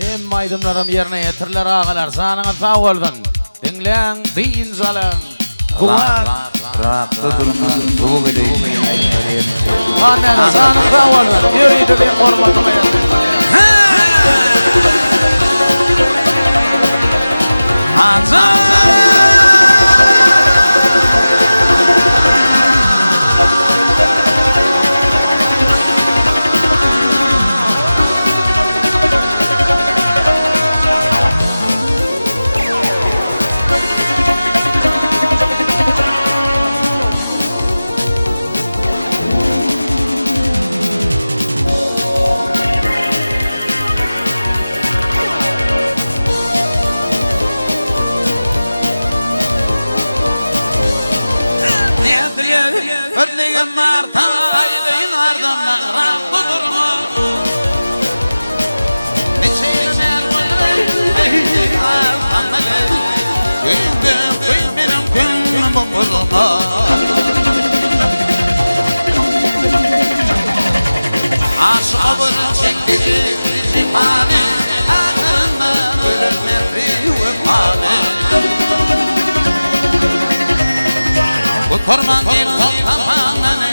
Hem aydımlarım yerine yetirler ağalar. Zanına sağ olun. Dinleyen, deyin zalın. Kuvar. Rahatlı durumdan soğuk edeyim. Annen zanına sağ olun. Yürüydü bir hormatına yetin. Ödleğin var taydayın ardından rahatlı durma Neçeyler var Günde benim günüm bulma Aşabır çekici cimane Akırında ölür nefri ve mane Bu korman bir toplamanı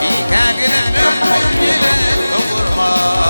Bir kagirip ömrüm ile doğurma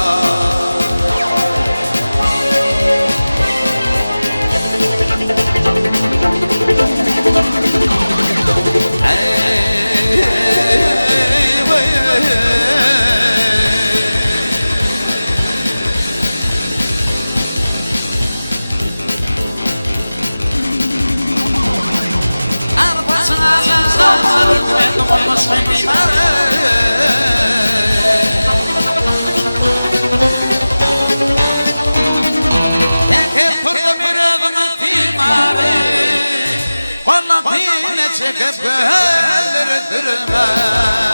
Çekip gölleri dürüme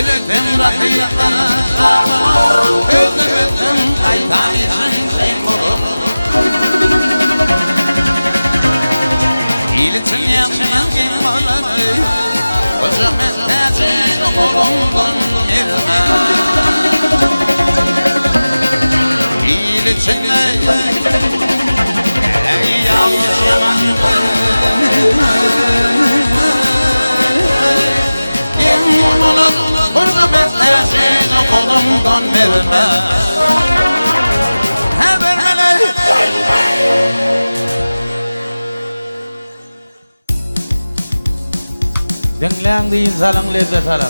Hülüdüm rakıyaklara şarkılar Hülüdüm kaytan için sembolum İlitin yaşanan gemmaları Özümün təcil olundan yerine İlitinle Ey yanlış yamanlı kolundan verme. He vermeli. Dinleyen deyin salın lezzet alın.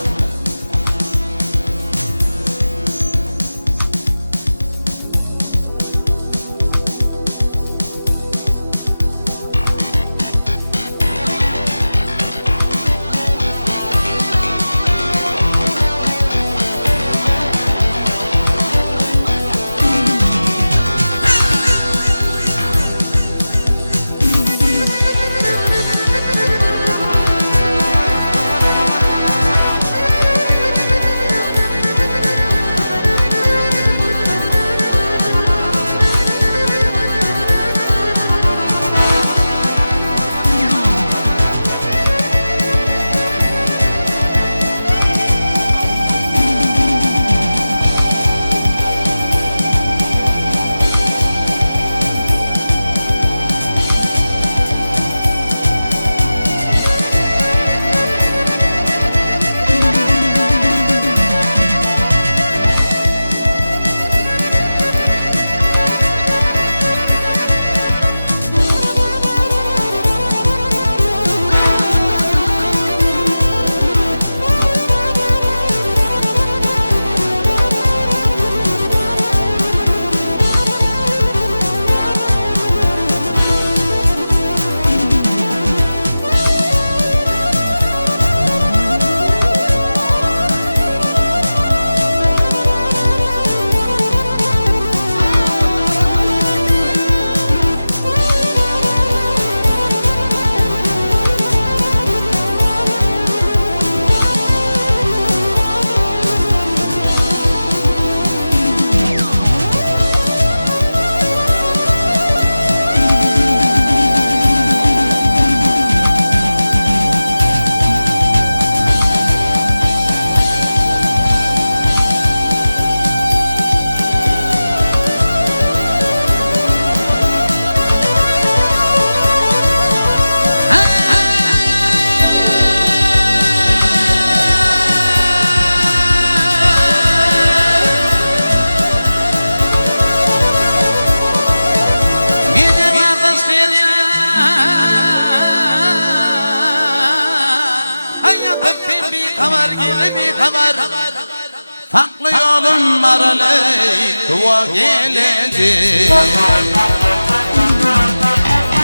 Farklı yolun var aley dua geledi.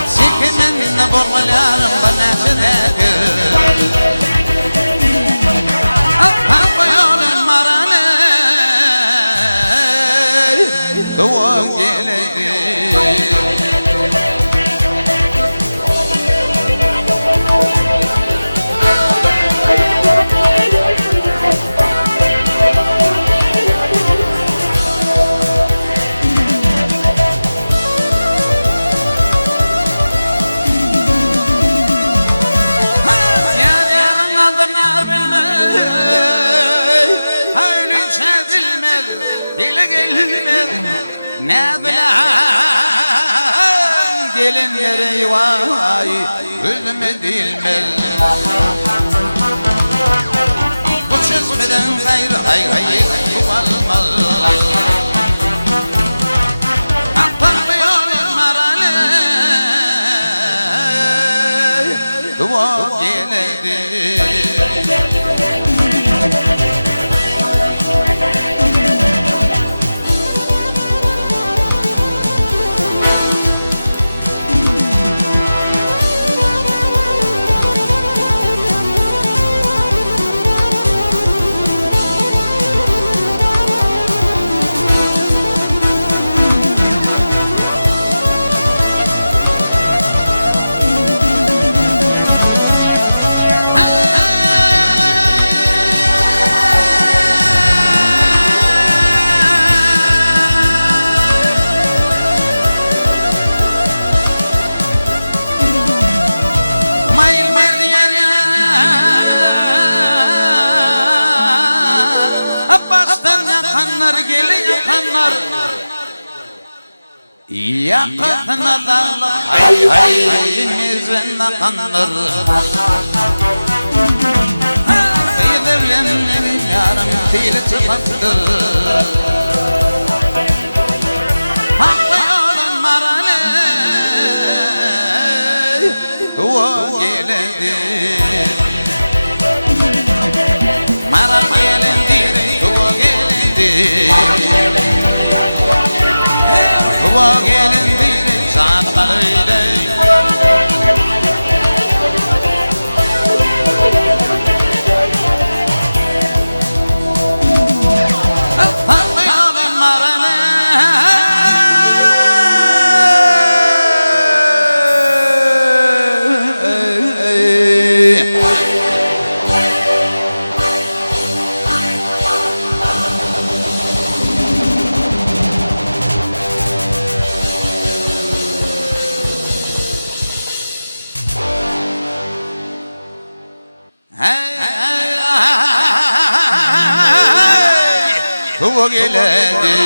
Sikimin bormalarım bana çedekir. Farklı yolun var aley dua geledi. Ne bilen gelinlere vay ölüme dilmel. Bu çözmeden gayrı hay hay yuvalmal. Aktarmıyorum marane dua geledi. Yakıtnalar hay hay mizven akanlar. Yedevli gelenlerim yarım dili çıpattı. Haklı yolun marale o geledi. Maral gelendir o geledi. O gelendir sanmalıydı. Bu geledi.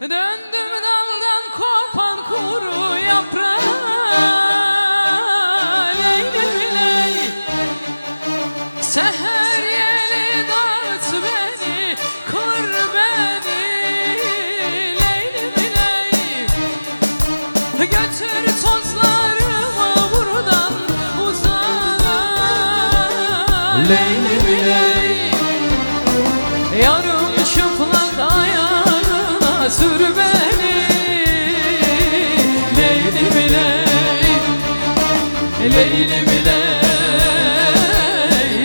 Döndüm daldan kopan kuru yaprağı, leylim ley. Seher yeli dağıt beni, kır beni, leylim ley. Götür tozlarımı buradan uzağa, leylim ley. Yarım çıplak ayağına sür beni, leylim ley, leylim ley,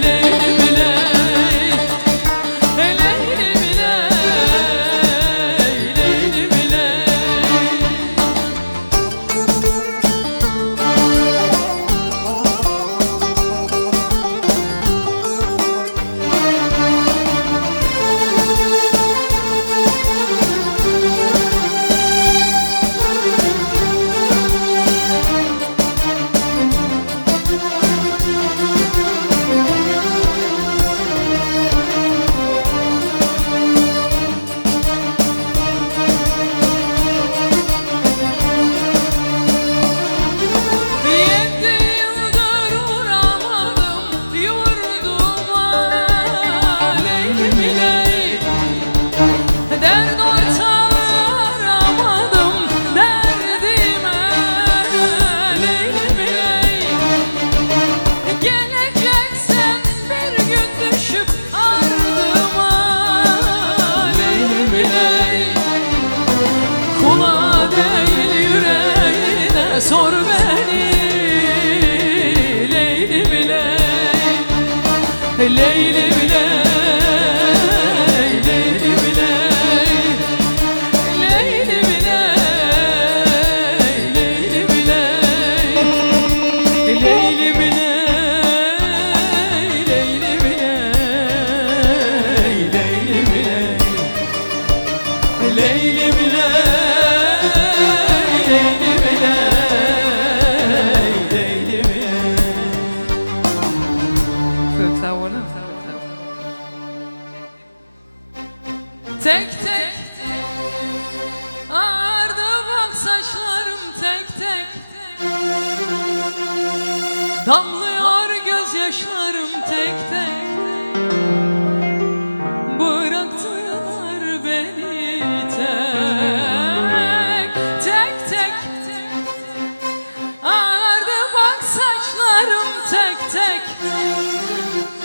leylim ley, leylim ley, leylim ley. Sor beni, leylim ley, leylim ley, leylim ley, leylim ley, leylim ley, leylim ley, leylim ley, leylim ley, leylim ley. Tek tek ağardı bak saçlarım tek tek, damlıyor gözyaşlarım tek tek. Bıraktılar beni tek tek tek. Ağardı bak saçlarım tek tek,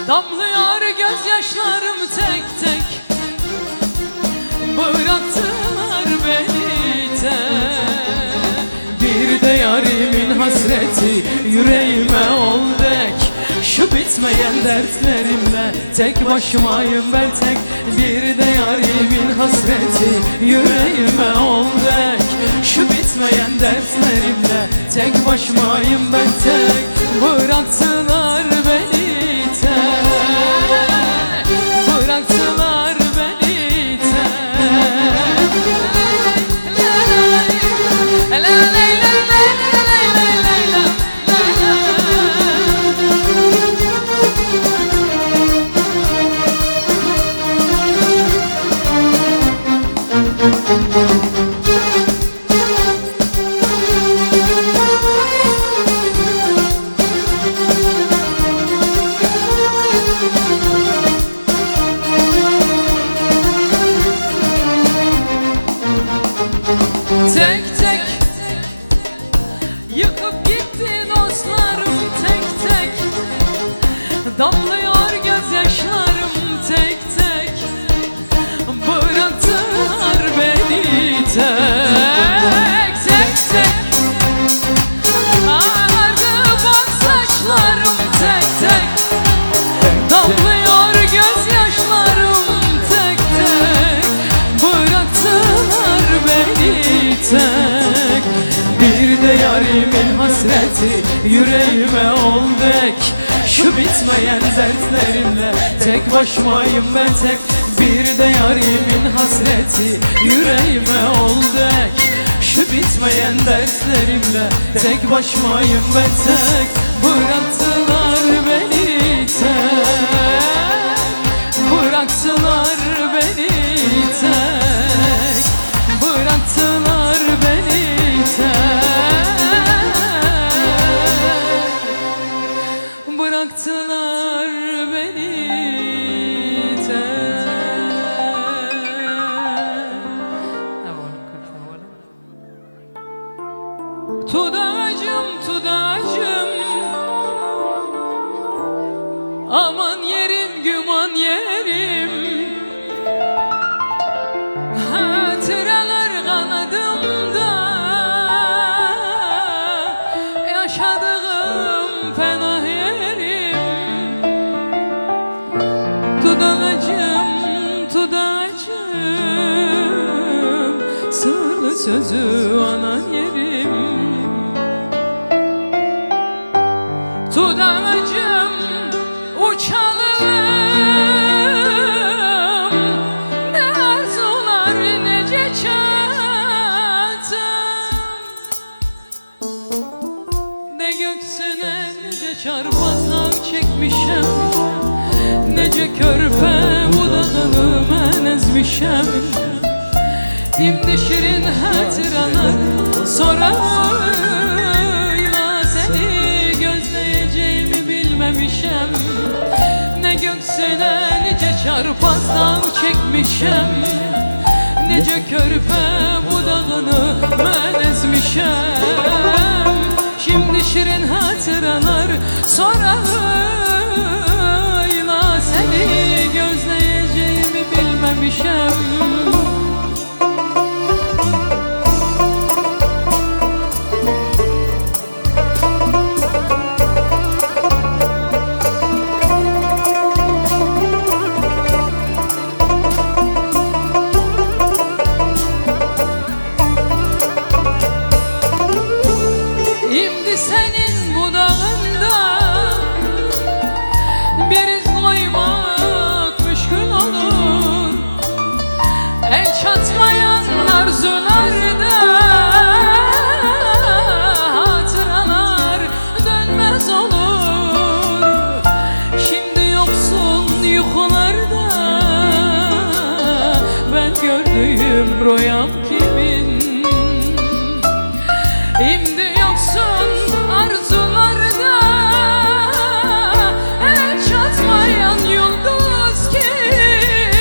damlıyor gözyaşlarım tek tek. Bıraktılar beni tek. Bir de yarimin hasreti yüreğime ol dek. Şu bitmeyen dertlerimle tek başımayım ben tek. Bir de yarimin hasreti yüreğime ol dek. Şu bitmeyen dertlerimle tek başımayım ben tek. Bıraktılar beni tek. Tek tek yıkıp gitti dostlarım, tek tek damlıyor gözyaşlarım, tek tek bıraktılar beni, tek tek tek ağardı bak saçlarım, tek tek damlıyor gözyaşlarım, tek tek bıraktılar beni, tek. Bir de yarimin hasreti yüreğime ol dek. Şu bitmeyen dertlerimle tek başımayım ben tek. Bir de yarimin hasreti yüreğime ol dek. Şu bitmeyen dertlerimle tek başımayım ben tek. Bıraktılar beni tek, bıraktılar beni tek, bıraktılar beni tek, bıraktılar beni tek. Tudacım, tudacım, aman yerim, güman yerim. Hatıralar kanadımda, yaşadığım fena yerim. Tudacım, tudacım, sırlı sözü anan yerim. Tudacım, uçalım, ne arzular nece çattım, ne göksüne nece çarpazlar çekmişem, nece körpe budağını mən ezmişem. Şimdi şirin hatıralar sorayla seni gözleyeceğimi bilmemişem. Ne göksüne nice çarpaz dağ çekmişem, nece körpe budağını mən ezmişem. Şimdi şirin hatıralar sorayla seni gözleyeceğimi bilmemişem. Şimdi senin budağında bir iz koymak müşkül olur. El çatmayan arzularda hatıralar dönmez olur. Şimdi yoksun yukarıda, ben gördüğüm rüyam kimin? Şimdi yoksun arzularda, el çatmayan yıldız kimin?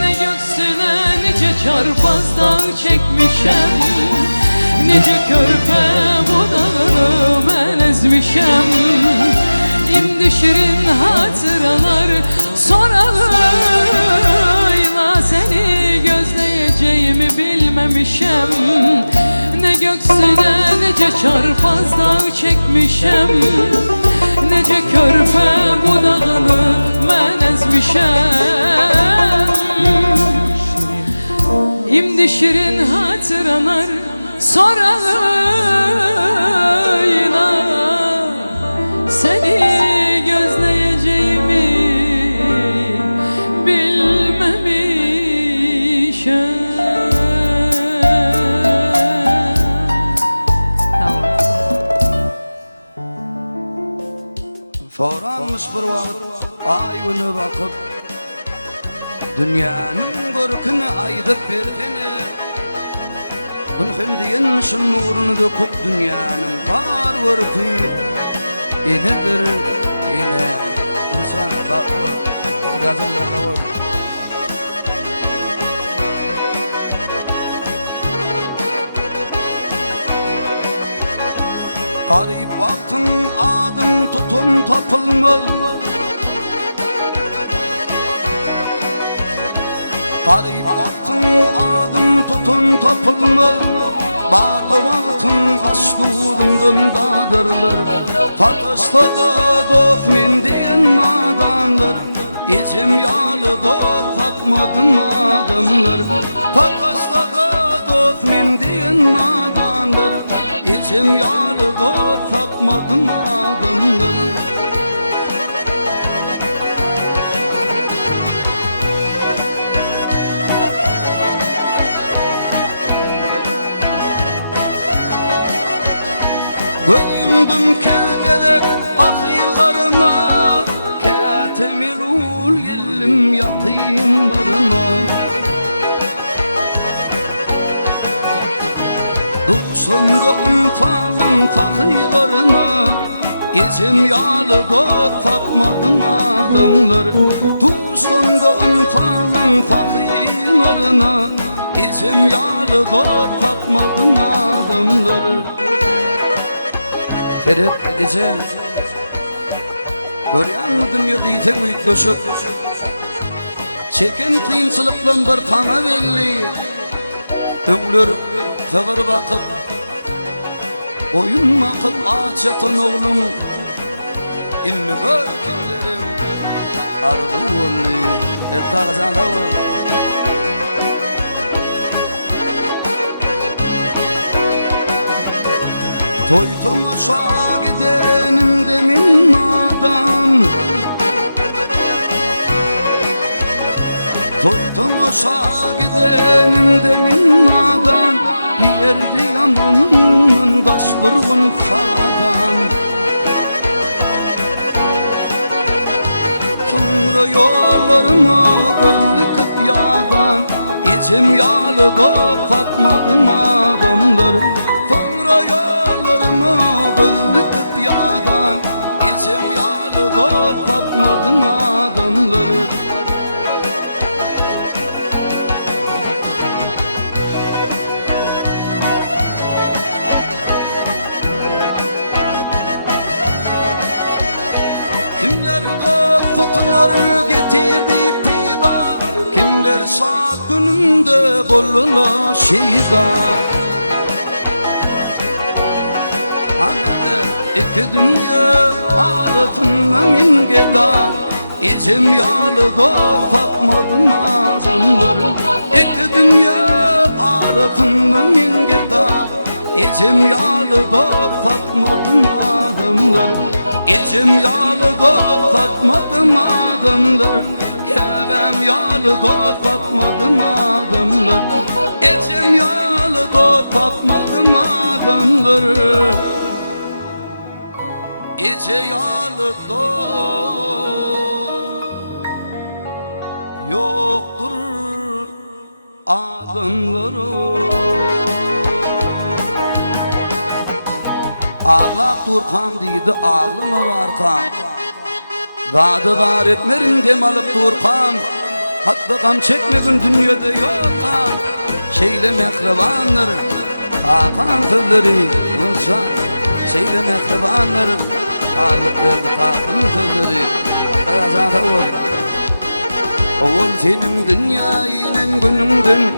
Ne göksüne nice çarpaz dağ çekmişem, nice körpe budağını mən ezmişem. Şimdi şirin hatıralar sorayla seni gözleyeceğimi bilmemişem. Ne göksüne nece çarpaz dağ çekmişem, nece körpe budağını mən ezmişem. Şimdi şirin hatıralar sorayla seni gözleyeceğimi bilmemişem. Soranmış bir vakit ay günü bakıp, dünyanın görkünü aydıp bersene. Gün hemdiyen şun nurunu döküp dünyanın bar görkü inedir ine. İnsan bakı gazallar var. Garip vaktin adım tutun tapılmaz. Garip vaktin adım tutun tapılmaz. Barlı vaktin aşdudumdan dadırlar. Tatıştada dost men diyen nadanlar. İçim yalı dost tapmadım adamlar. Tatıştada dost men diyen nadanlar. İçim yalı dost tapmadım adamlar. Gönlümdüm kendede ahiylarıma, Ketemil ul gellim yatıyımlarıma. Duşumda untalım tahiylarına, İçim yalı dost tapmadım adamlar. Duşumda untalım tahiylarına, İçim yalı dost tapmadım adamlar. Terep edeceğim. Görüyor mu dünyada yiten büyük döşük? Çeken kıyınçılıkla bir tana belli. Ömür tağır bakıp, oyun bakıp ağaç yatan oğlum. İnni gör killerim, ardı oğlu. Hep tağızan da oğlum. Toy tomaşa gidenim demin nadan. Toy tomaşa gidenim demin nadan. Yerdi yamanın daşdırgın fadan. Sonra yollarıma gölüküp yadan. İçim yalı dost tapmadım adamlar. Sonra yollarıma gölüküp yadan. İçim yalı dost tapmadım adamlar. Kimler dost tutuları getirdi pida, kimler saat gününde koluna şida. Anede iki dünya arasında min geda, İçim yalı dost tapmadım adamlar. İki dünya arasında min geda, İçim yalı dost tapmadım adamlar. İçim yalı dost tapmadım adamlar. Kevem yalı dost tapmadım adamlar. İçim yalı dost tapmadım adamlar. İçi yalı dost yoktur adamları. Ağlap Turkan deydi ağlama varkan. Gadı gar etmerin dem alıp Turkan. Hatta gam çekmegin dünyada yokkan. Şeyle mehribanlar Hakan sözleri olsan. Şeyle mehribanlar Halık verdi Hakan sözleri. Razada ol. Oğul senin dünyayının günündün.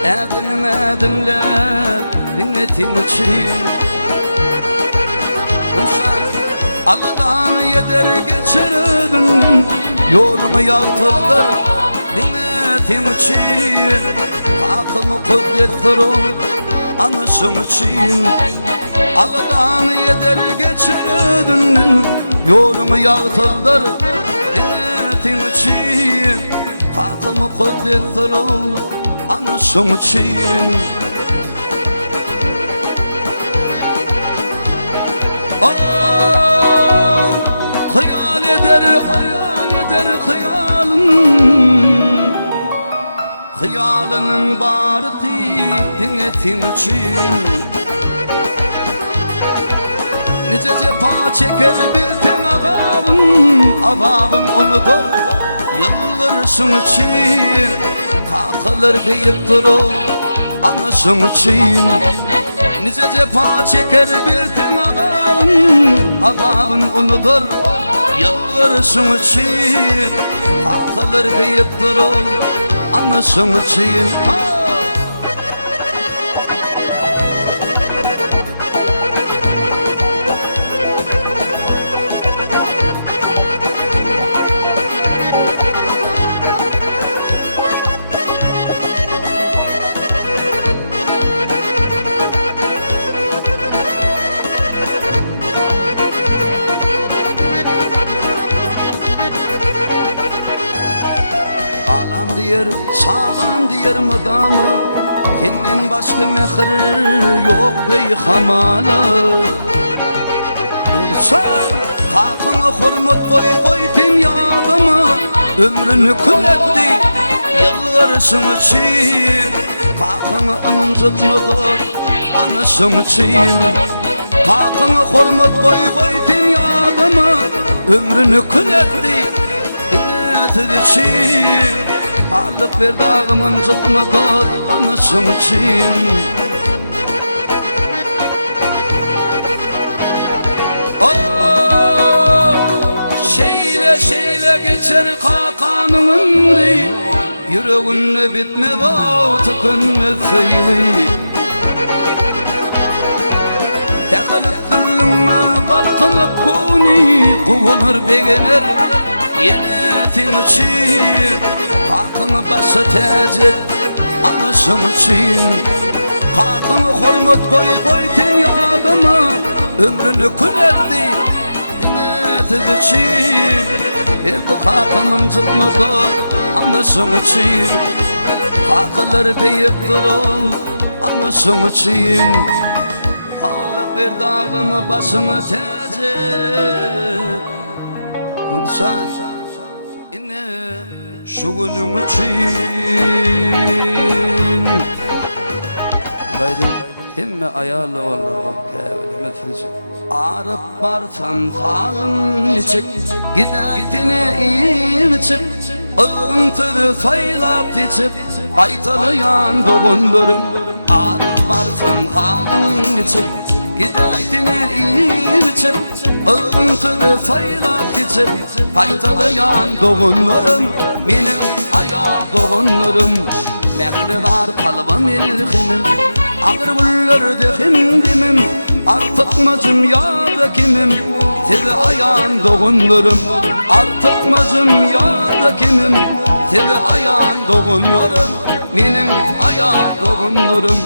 Adem'in ademler dinletin için. Allah'tan yeder geçirdin. Yolumu yağtırlar dinletim için. Hakkımı kudrettir ol anışım için. Allah'tan yeder geçirdin. Yolumu yağtırlar dinletim için. Hakkımı kudrettir ol anışım için. Hayal eder hayalım. Hıyalının barıtı dinletin için Nice cefa çeker bilten azabım unutur Yıldırsın için Kalkılır büyüktür o anısın için Nice cefa çeker bilten azabım unutur Yıldırsın için Kalkılır büyüktür o anısın için diyer, sağlam diyer mıdama Senin başka mehri yok bey hamala Dursa kalkını hurmat koy ten yadıma Ömrünü kül etti yılvarsın için Kalkını ıncıtmadır anısın için Kalkını hurmat koy ten yadıma Ömrünü kül etti dinletin için Ağlık bir dağımın zıtmadır anısın için Şeyle geçer kakanın ömrü Yüreğinde bitmez o tükünmez feyli Tekılıp dürlüğüme kalkınıp kuni Kuvunur begener yenetin için Kalkını bası tecik anısım için Kalkını hurmat koy ten yadıma Ömrünü kül etti dinletin için Erdi kalkımın zıtmadır anısım için Kalkılır büyüktür ol anısım için Ağlık bir dağımı basımı tecik Konsan yine şu günün için Baydım himme ayarlı olalım kevlemet Arıp barsan halın içip Gidetine iyi içip Ağıntılı saylap içip Baytalayan doğunlarım Arıp barsan halın içip Gidetine iyi içip Ağıntılı saylap içip Baytalayan doğunlarım Benim ayar doğunlarım Mehri var kalbim ilhimim Ağır bullerde himdimim Artık mazım ya da kimim Tebe ayağın doğunlarım Artık mazım ya da kimim Tebe ayağın doğunlarım Benim ayağın doğunlarım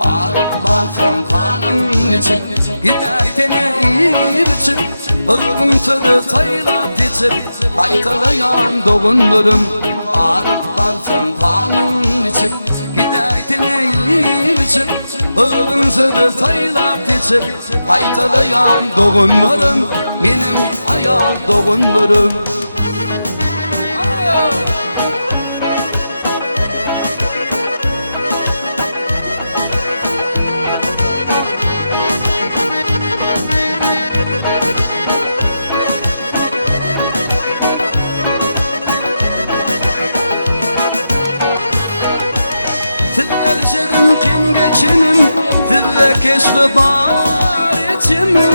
Ağrık barsam kanın içip Gideytene iyi biçip Irgıntılı saylap içip Aytalayan doğunlarım Ağrık barsam kanın içip Gideytene iyi biçip Irgıntılı saylap içip Aytalayan doğunlarım Benim ayağım doğunlarım Kim geçinim Zirve keşfi bar içimim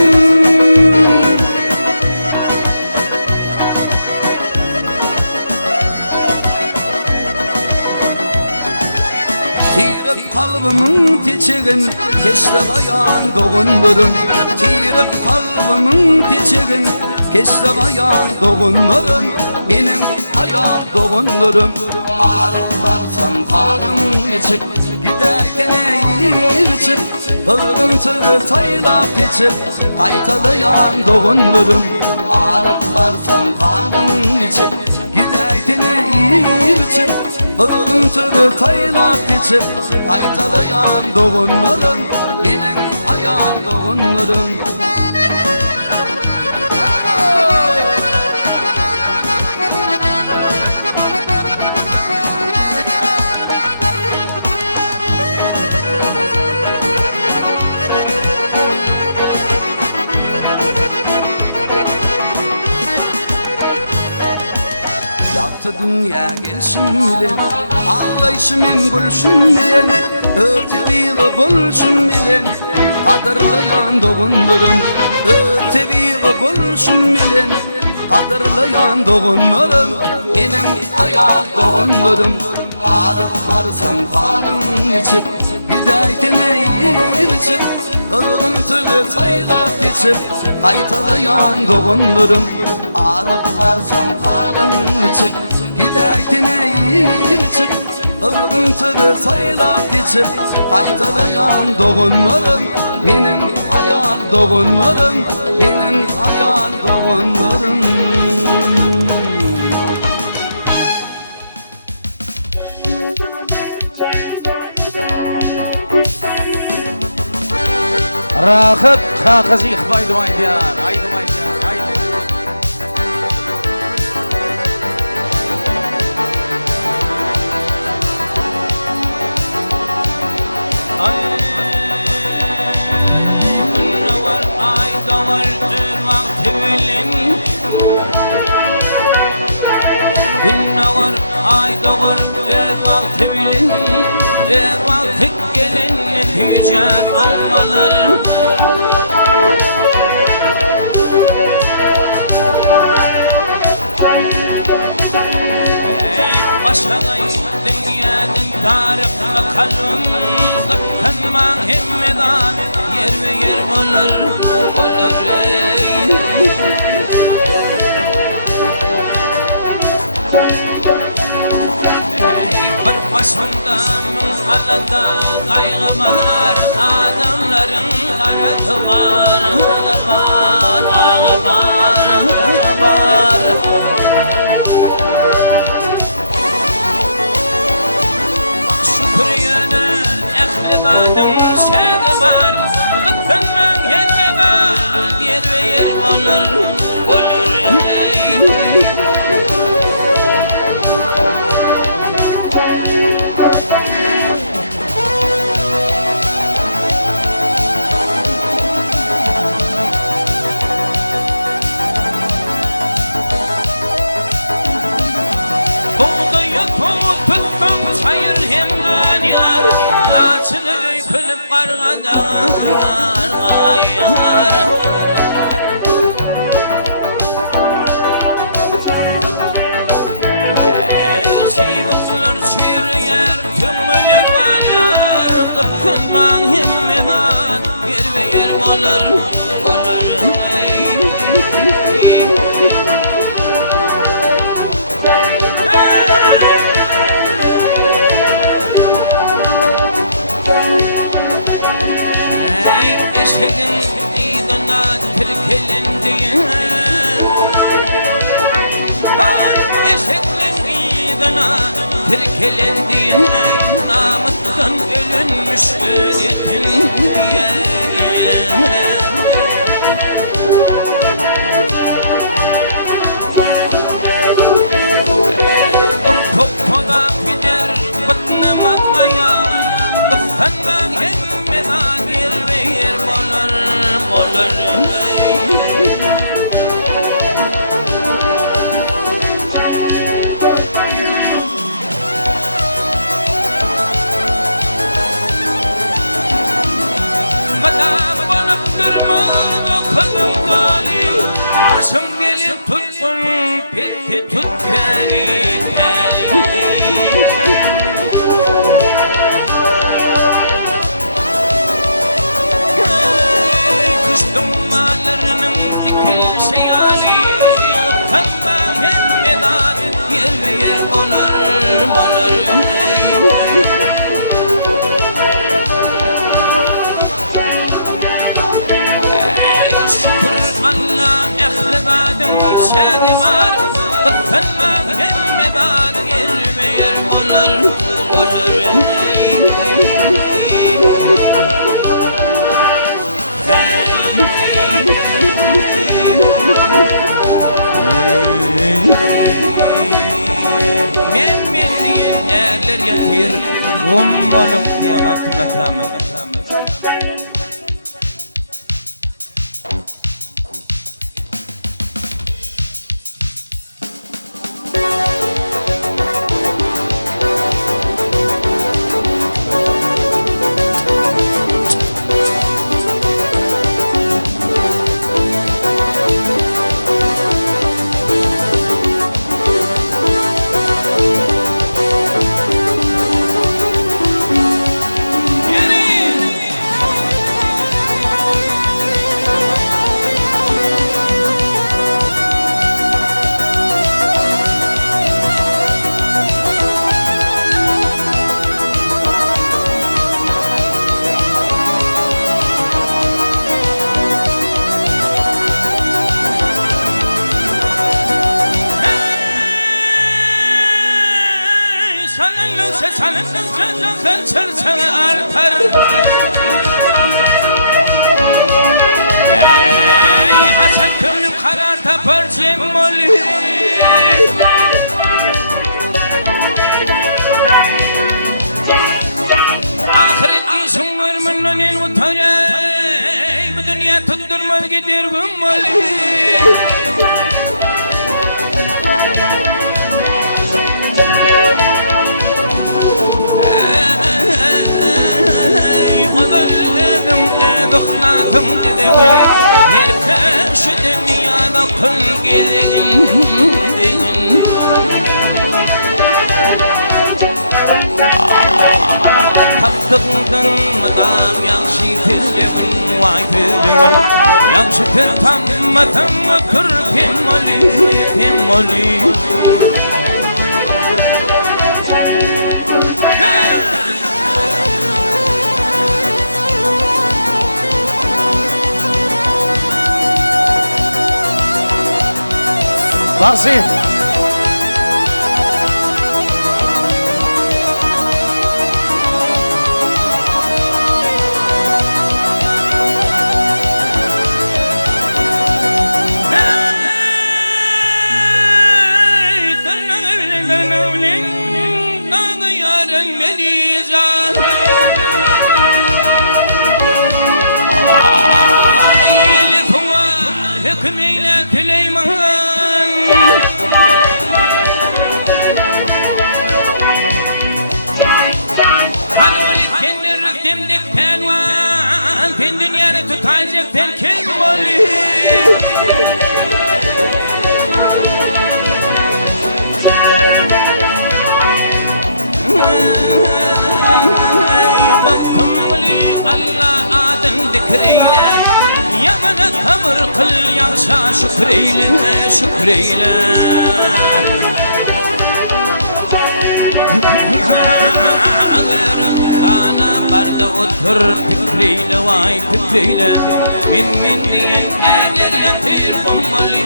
Tirip kalbimin tiçigin Keşte bayan doğunlarım Tirip kalbimin tiçigin Keşte bayan doğunlarım Benim ayar doğunlarım Ağrık barsam kanım içik Gideytene iyi biçip Irgıntılı saylap içip Aytalayan doğunlarım Ağrık barsam kanım içip Gideytene iyi biçip Irgıntılı saylap içip Aytalayan doğunlarım Benim ayar doğunlarım gülüşüm bilen Ağlayışımın gülüşüm bilen Öteviği buluşum bilen Kadırlayan doğunlarım Öteviği buluşum bilen Kadırlayan doğunlarım Benim ayal doğunlarım Ağrıp varsam kalın içip Giderken eğil içip Kırıntılı saylap geçip Kaytalayan doğunlarım Ağrıp varsam kalın içip Giderken eğil içip Kırıntılı saylap geçip Kaytalayan doğunlarım Benim ayal doğunlarım Benim ayal doğunlarım Rahat kakızı yıkmaydım aydiyar. Aydım aydiyar. Aydım. Gün var, ay da var, vakti bilin. Gün var, ay da var, vakti bilin. Vakti gelin netice almalar. Başarayım dünyanın tarihine kalın Sakınma hemmedan yer ve yer olur Olur Bir başımdan alada kaygı var Adamların kanadı var Ağlar, ağlar Badım şadı var Bakınman hemme var Yer ve yer olur Olur Buğdayı tuttum çayır hemden yar Laçını öykünüp kargada yar yar Çiğbuklar çürüyer tümülür var yar Kıkınman himmeman yer ve yer olur Olur Eşeğin idana terkelindi Eşeğin idana terkelindi Namustan ölünmüş öğretin Toptoda gider batnımad ayağın Kıstanmak hemmedan yer ve yer olur Madem bana durma bakalım gali Başım gelip tutsun peti tut beni Ummoluk diyemezdim lakamel kaçırsan artar. Hasan gönlüm karar tapar cemmoli. Ahiret işin var mından el utanay. Bu dünya tutturmaz gider gümmali. Dıxladım dedim Herkes şu dünyada kıl gelin Taptıqdın mıdam yaxşı tezlevin Vay tezlevin Yaxşı teztammadan mı kır Pemmoli Taksim. Hükmeyle Süleyman Hanoli kendin rüstemdik pelvan Sen dünyanı tutacak sen kim oli Baktım oli Allah adın dikreyle Yamana kamır kıl yaşa şükreyle Şükreyle Kana barda otur fikreyle vay fikreyle Min diyen eğer yatır Ummali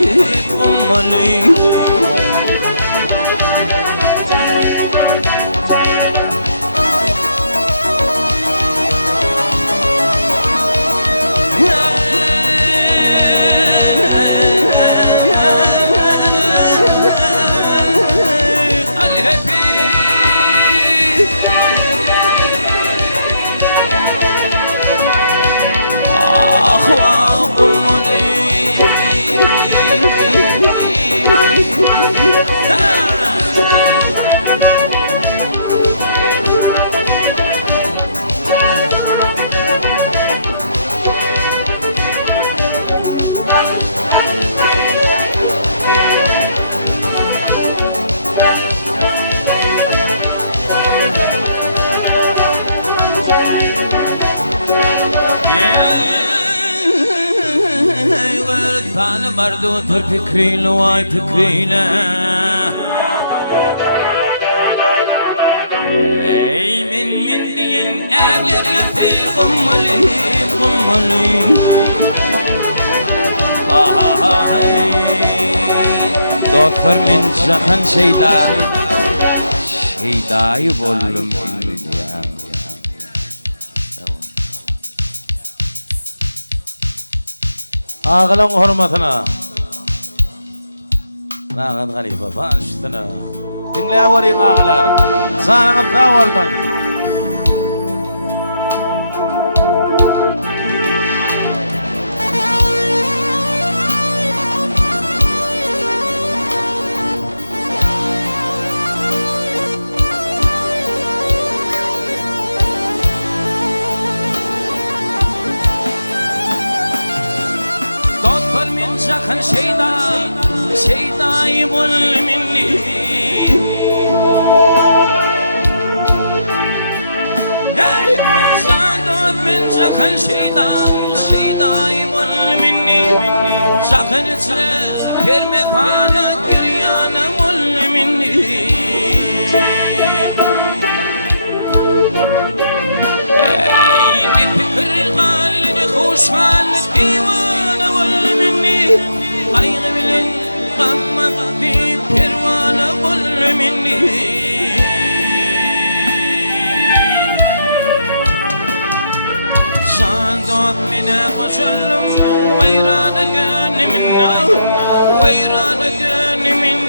Kana barda otur fikreyle vay fikreyle Ey min diyen eğer yatır Ummali Vay Doktor min şakan Şeydayı bollum Ağılın hürmetine. Nağın galiba faştına. Dinle avrin ağılar. Zanın tavaldan. Şakan şeydayı bul minni Sadot min şakan şeydayı bul minni Şakan içine girme kana giryanı bul minni Ey ne fikir kalini hoşhanlık divanı bul minni Kaygı bilen gammak bir pervana bul minni koşalım Veyrana gönlümün Veyrana gönlümün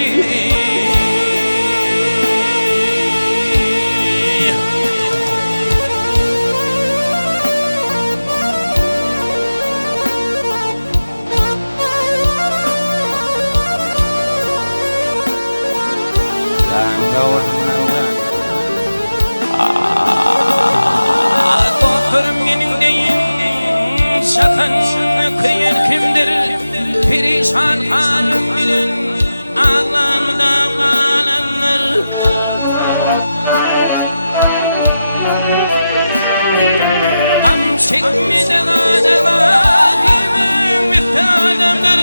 Doktorum yenindeyim Sakın kıyın kimdir Perişan halim bilin Ağlamdan ağlanır Am çekmede acaba Gibi müftadamdır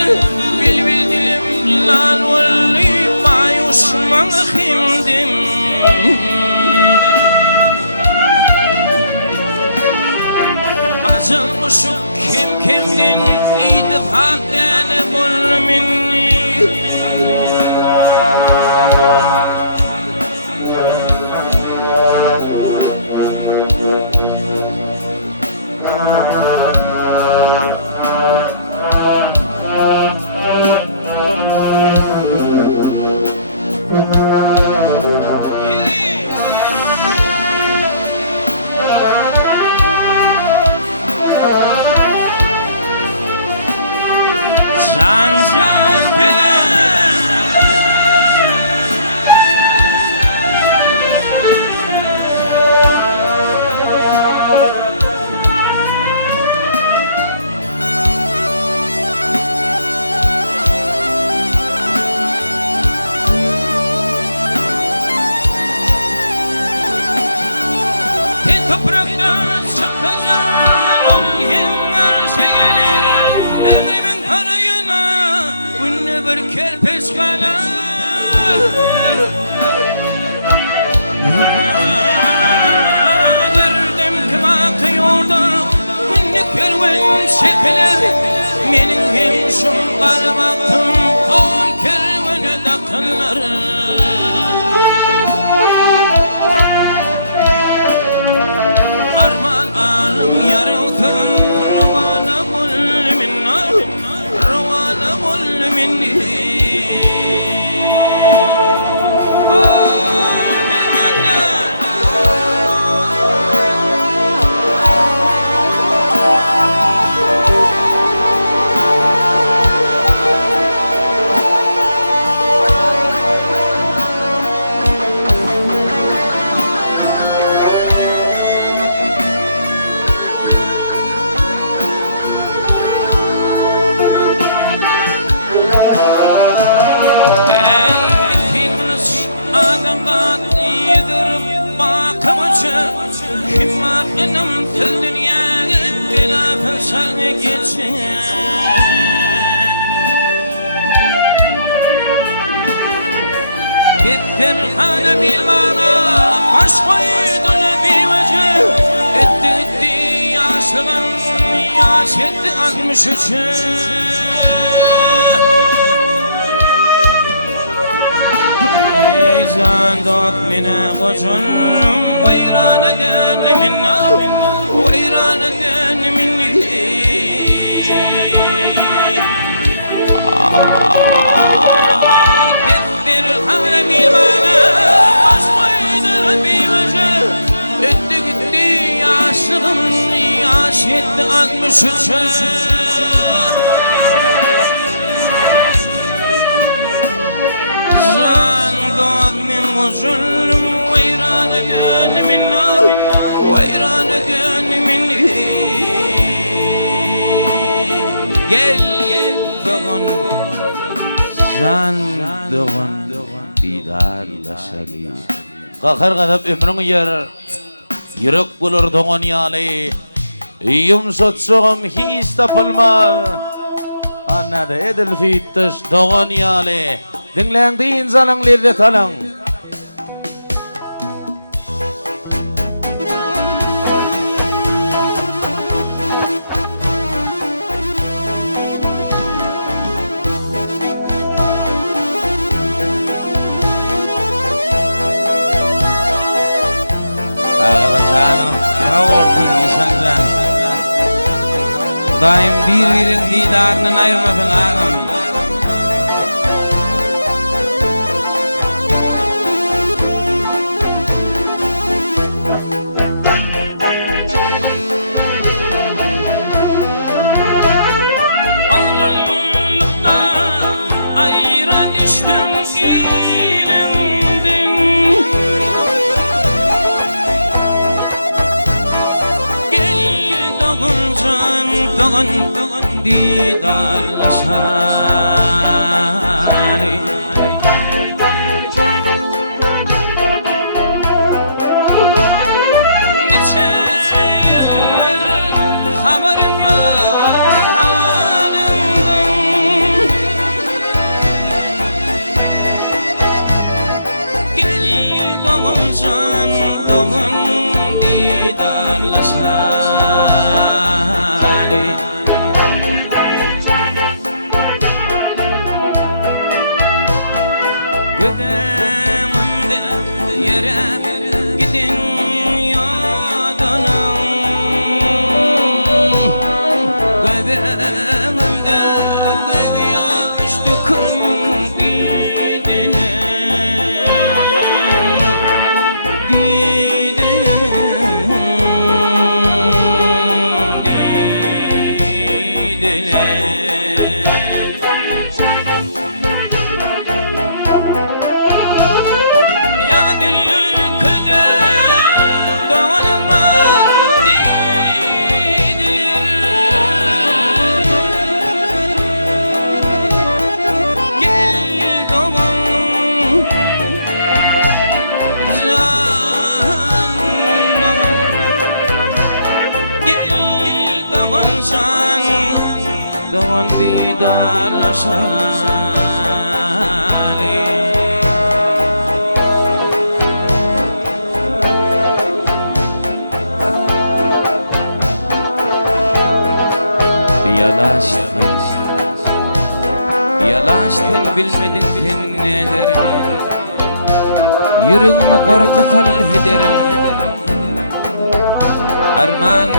Bilbil dilim lan valli Mayus manhimdim Acılmışım kim kimdin İdifat yani bul minni Topraktan çakacağım ol yıllar şeyler Emrimin karayına ünlü bir kerpeç kalar Gördüm ki vakı yolda ünlü kerven çekilir Benim hemşum karmaktım ol kervene dakınlar Arman alım yarıldı Ruvana mul minna Ruvana mul minni Benim tüm dünyaya bilafın sana geçin Gittin hala bir bana Başkaydın bir vecih Etti yaşlan Yaş etti 63 Mizan dot mine koşun Veyrana gönlümün Veyrana gönlümün Gittir hala bir bana Başkaydın bir vecih Etti gitti yaşlım Yaş etti 63 Zulüm veyrana gönlümün Veyrana gönlümün Gel doğun Can doğun Didarlaşalı Kakar kadap ömrün yer Yürek bulur doğun yali Yumsatsoğum hiç tapılma Anna da edil fittiş doğun yali Dinleyen deyin zanın lirdet alın daim bir-biriň didarından aýyrmasyn agam. Awlulukda aýran düşdüm ilimden. Gel doğuncan doğun didarlaşari. Neçe yıllar haberim yok halımdan. Gel doğuncan doğun didarlaşari. Gözümde yere gidin yodunum. Gözümde göz yaş dökün didinim. Doğan didarlaşali. Yalaştın bilmedin sen nelerin. Yüreğini korku sal hederin. Arman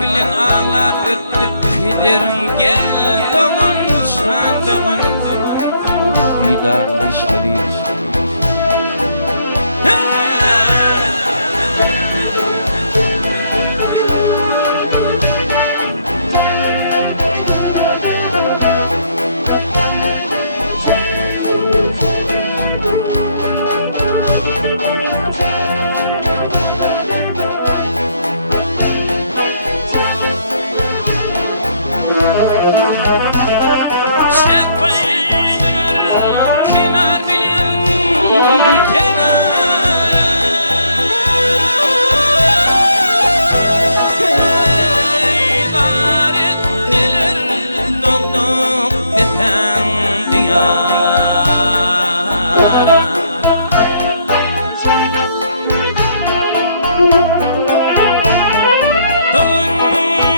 bilen ağlap öttüp giderim. Gel doğun şan doğun didarlaşari. Kenar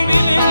bilen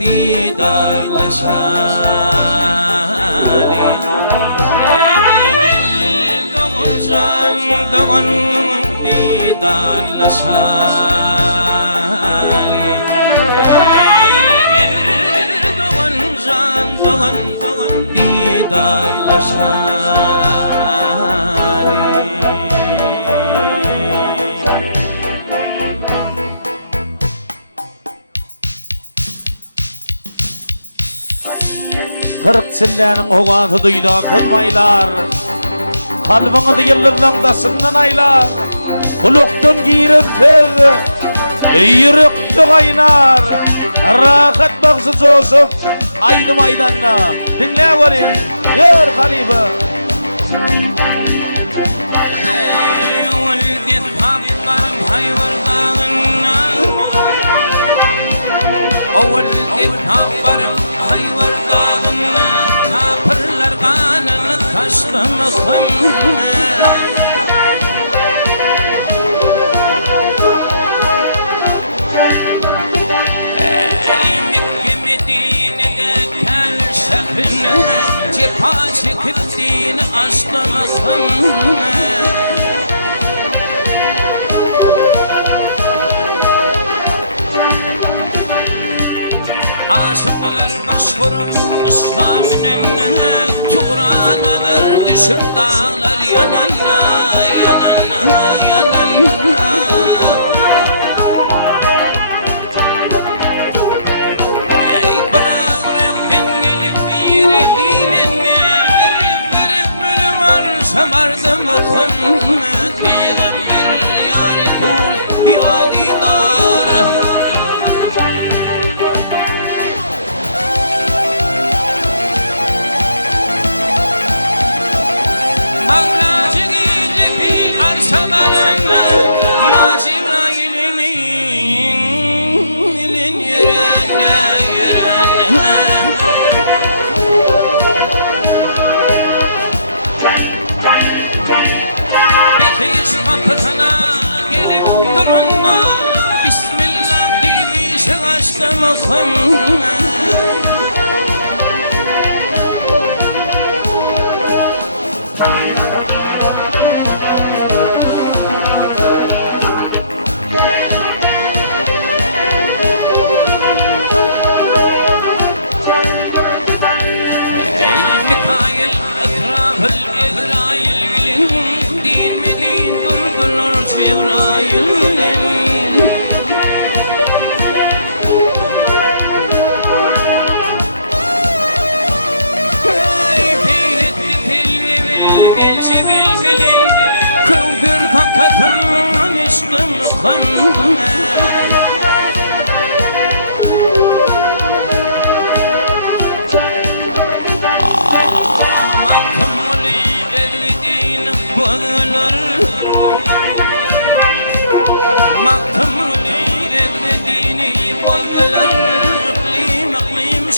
didarlaşali. didarlaşali Doğan can doğan didarlaşali Kırk çillenin hovatı duydan tılmaylar Kalbini yıldızdan tasından aylar Kuluktun giyirin fev Yürüktü kaynar Rahat baksız olsun Aydım aydanla Dinle göreyim Yür halife Oğul dip habarım hayvar dağına Kapırlar kanını taşlamışım Mekke Medine'de kel şehrine Cepa çekip dini açlamışım Aşıklar başvurup İslam'ın Turanalar düşüp dağlar yanana yanana yanana Ey bırakın gelip yeri dinine Erif bölüm varsa vardım Muhammed Peygamber yâri kul yâdidar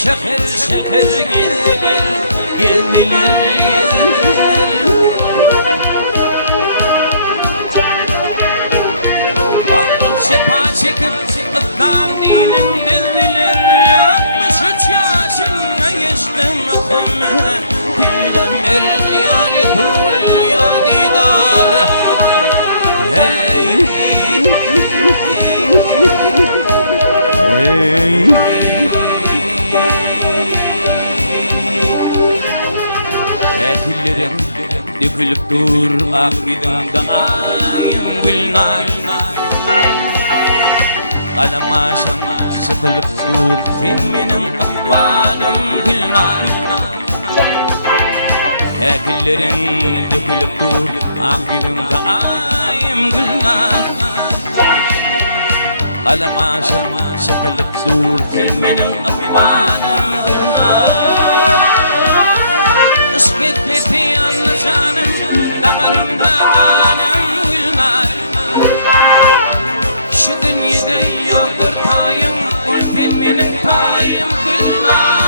Şehir şehir gezdiler, gezdiler, gezdiler Sepa çekip ıktam dinin dediler 63 yaşına geçtim Muhammed Peygamber yâri kul yâdidar Hey Hey Ekillerim dökülüp dur akidimde ayım gülnar Kalem aşım sıkılıp dur filminin ıkbanım gülnar Ekillerim dökülüp dur akidimde ayım gülnar Kalem aşım sıkılıp dur filminin ıkbanım gülnar Isketleti yanlı canım, damarımda kanım gülnar Şu dünyada yoktur tayım, ol filminin tayım gülnar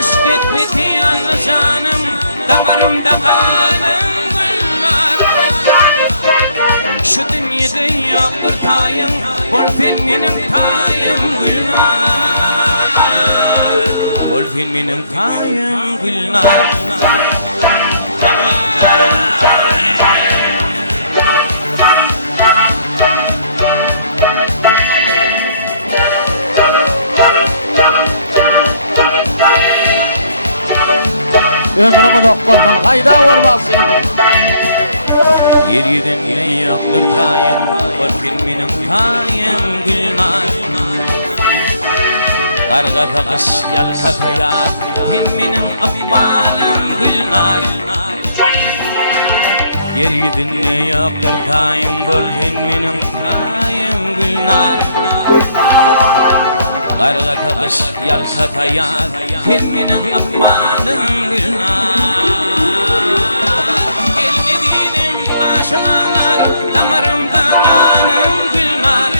Isketleti yanlı canım, damarımda kanım gülnar Şu dünyada yoktur tayım, ol filminin tayım gülnar Ol filminin tayım gülnar hayda var basın. Yeriden ne yaktır tayım, var filminin tayım gülnar. Karga takış yalka tayar, filminin akmalın gülnar. Yeriden ne yaktır tayım, var filminin tayım gülnar. Karga takış yalka tayar, filminin akmalın gülnar. Aşılar, damarımda kanım gülnar.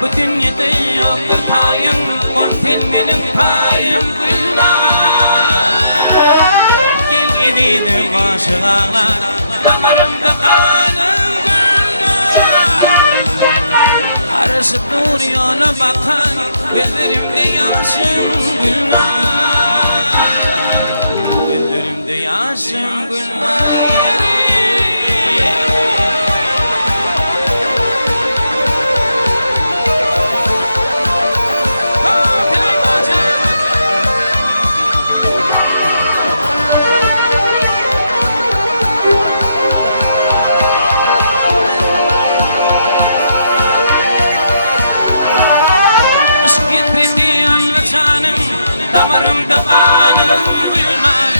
Bu dünyada yoktur tayım, o filminin tayım gülnar. Gel gidelim aşılar, damarımda kanım gülnar. Arışıp dur yana bakan, gözlerimde yaşım gülnar. Gözlerimde yaşım gülnar. Damarımda kanım gülnar.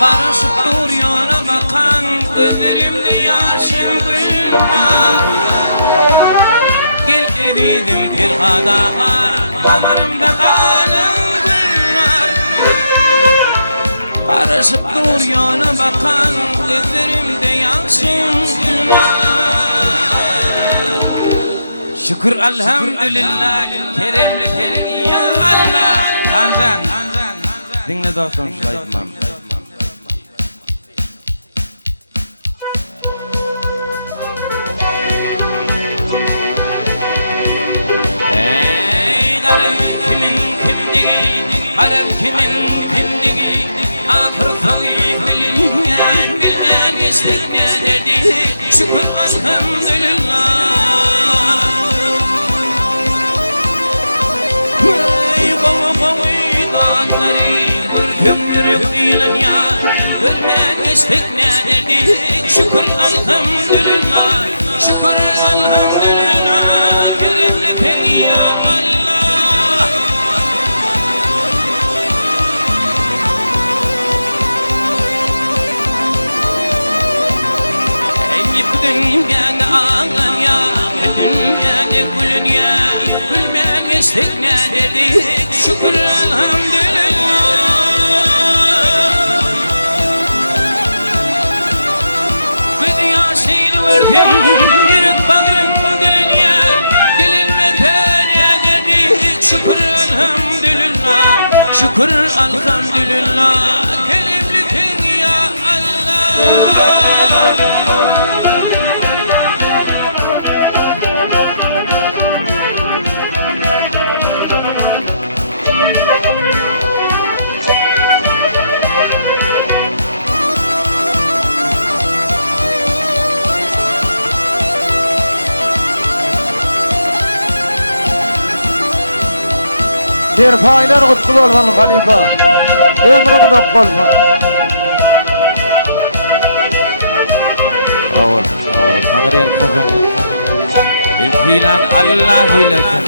Karışıp dur yana bakan, gözlerimde yaşım gülnar. Gel gidelim bir hadalar, damarımda kanım gülnar. Karışıp dur yana bakan, gözlerimde yaşım gülnar. Şükür elhamdülillah, keremli kerim ya Allah. Tancan, dinle dostum şu aytmam. Ey karım kimin kimdigi, harem kimin kimdigi, ahır sonu bilinmeyen, bilmeyen istek ne derdi. Şükür elhamdülillah. Ürküm yürüp ilan ya, görmen istek ne derdik. Şükür elhamdülillah, şükür elhamdülillah. Keremli pen ya Allah. Ey bu dünyada ağlan ya, bu dünyada gülün ya. Gülmen istek ne derdik. Şükür elhamdülillah. Yürük bağrım dünya, dilinmeden ederdik. Şükür elhamdülillah, şükür elhamdülillah. Kerimlisin ya Allah. Bir paylar kutlu olsun halifa. Ömrüm dok olsun. Ağır, ağır, ağır, bir filan Allah hilesin.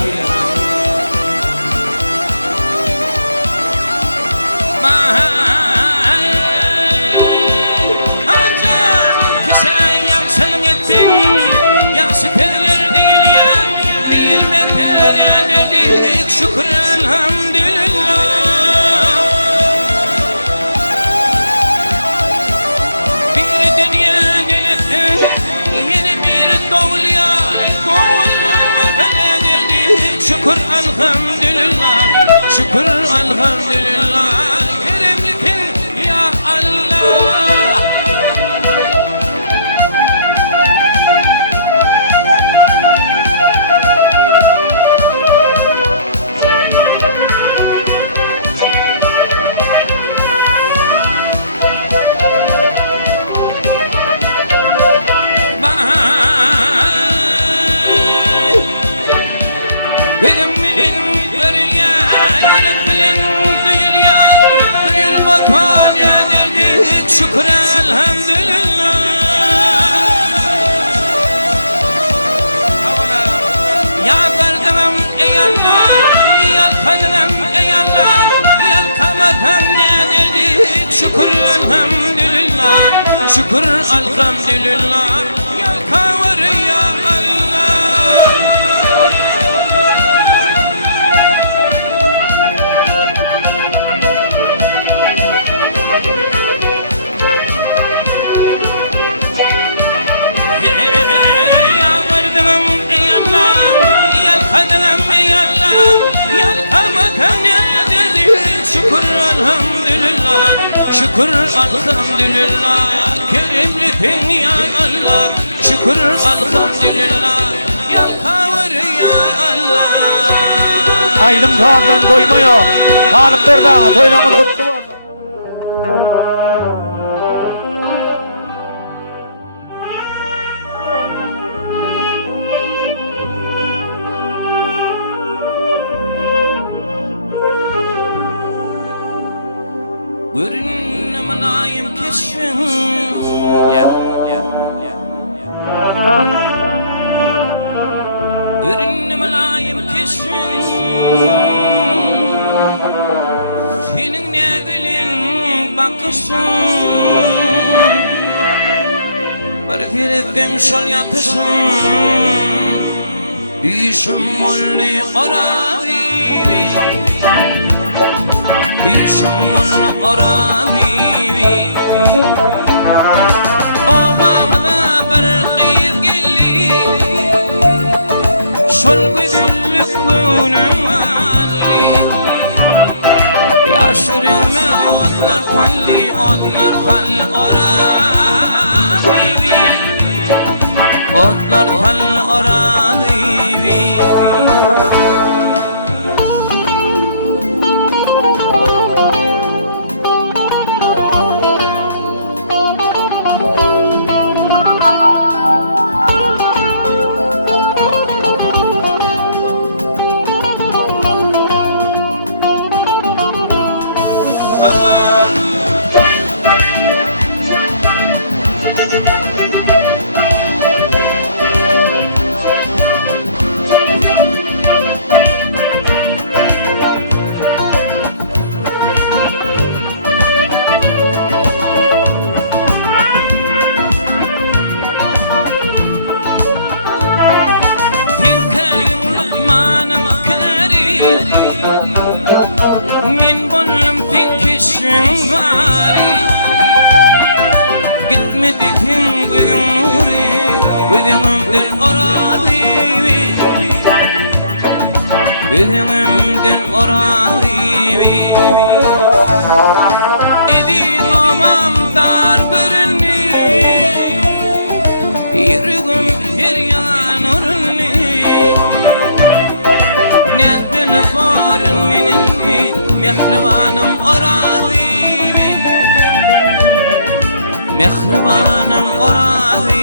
şükür elhamdülillah, şükür elhamdülillah. Yalkavur ya Allah. Yalvardım ey Allah, yalkadım ey Allah, yalkamakam ya dedi. Şükür elhamdülillah, şükür elhamdülillah. Kerimlisin ya Allah, şükür elhamdülillah. Yalkavur ya Allah. Aydım sağdan doymuyor. Kalıp berdan, toylanır kutlu var. Görünme mülayim keşfin. Görünme mülayim keşfin. Senin ne dilin bakışın. Bir keretten şol yatışın. Düşüm molli arabi. Düşümün arabi. Obamda bir kıyır geldi. Şol güzellük günüm alli. Yaşırıma otlar talli, otlar tal arabi. Otlar tal arabi. Min bollum finkişim bari. Gitmedim gözüm nuri, gözümden arabi. Gözümden arabi. Edi gamam dar birini, yürügüm her yanurni. Nedbin varın minni, mehribanım arabi. Mehribanım arabi.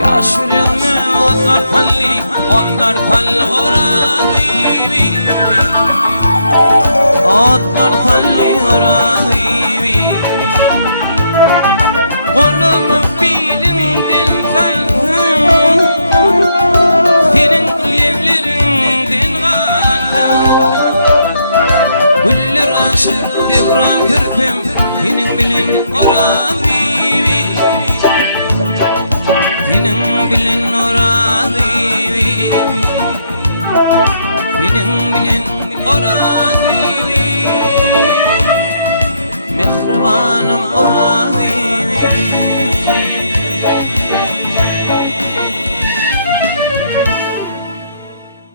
Yaşırıma otlar talli, otlar tal arabi. Otlar talli arabi. Kolumu bilinden kaldım, senin evlerinden kaldım. Güller aşık devran kırpım, senin bilen arabi. Senin bilen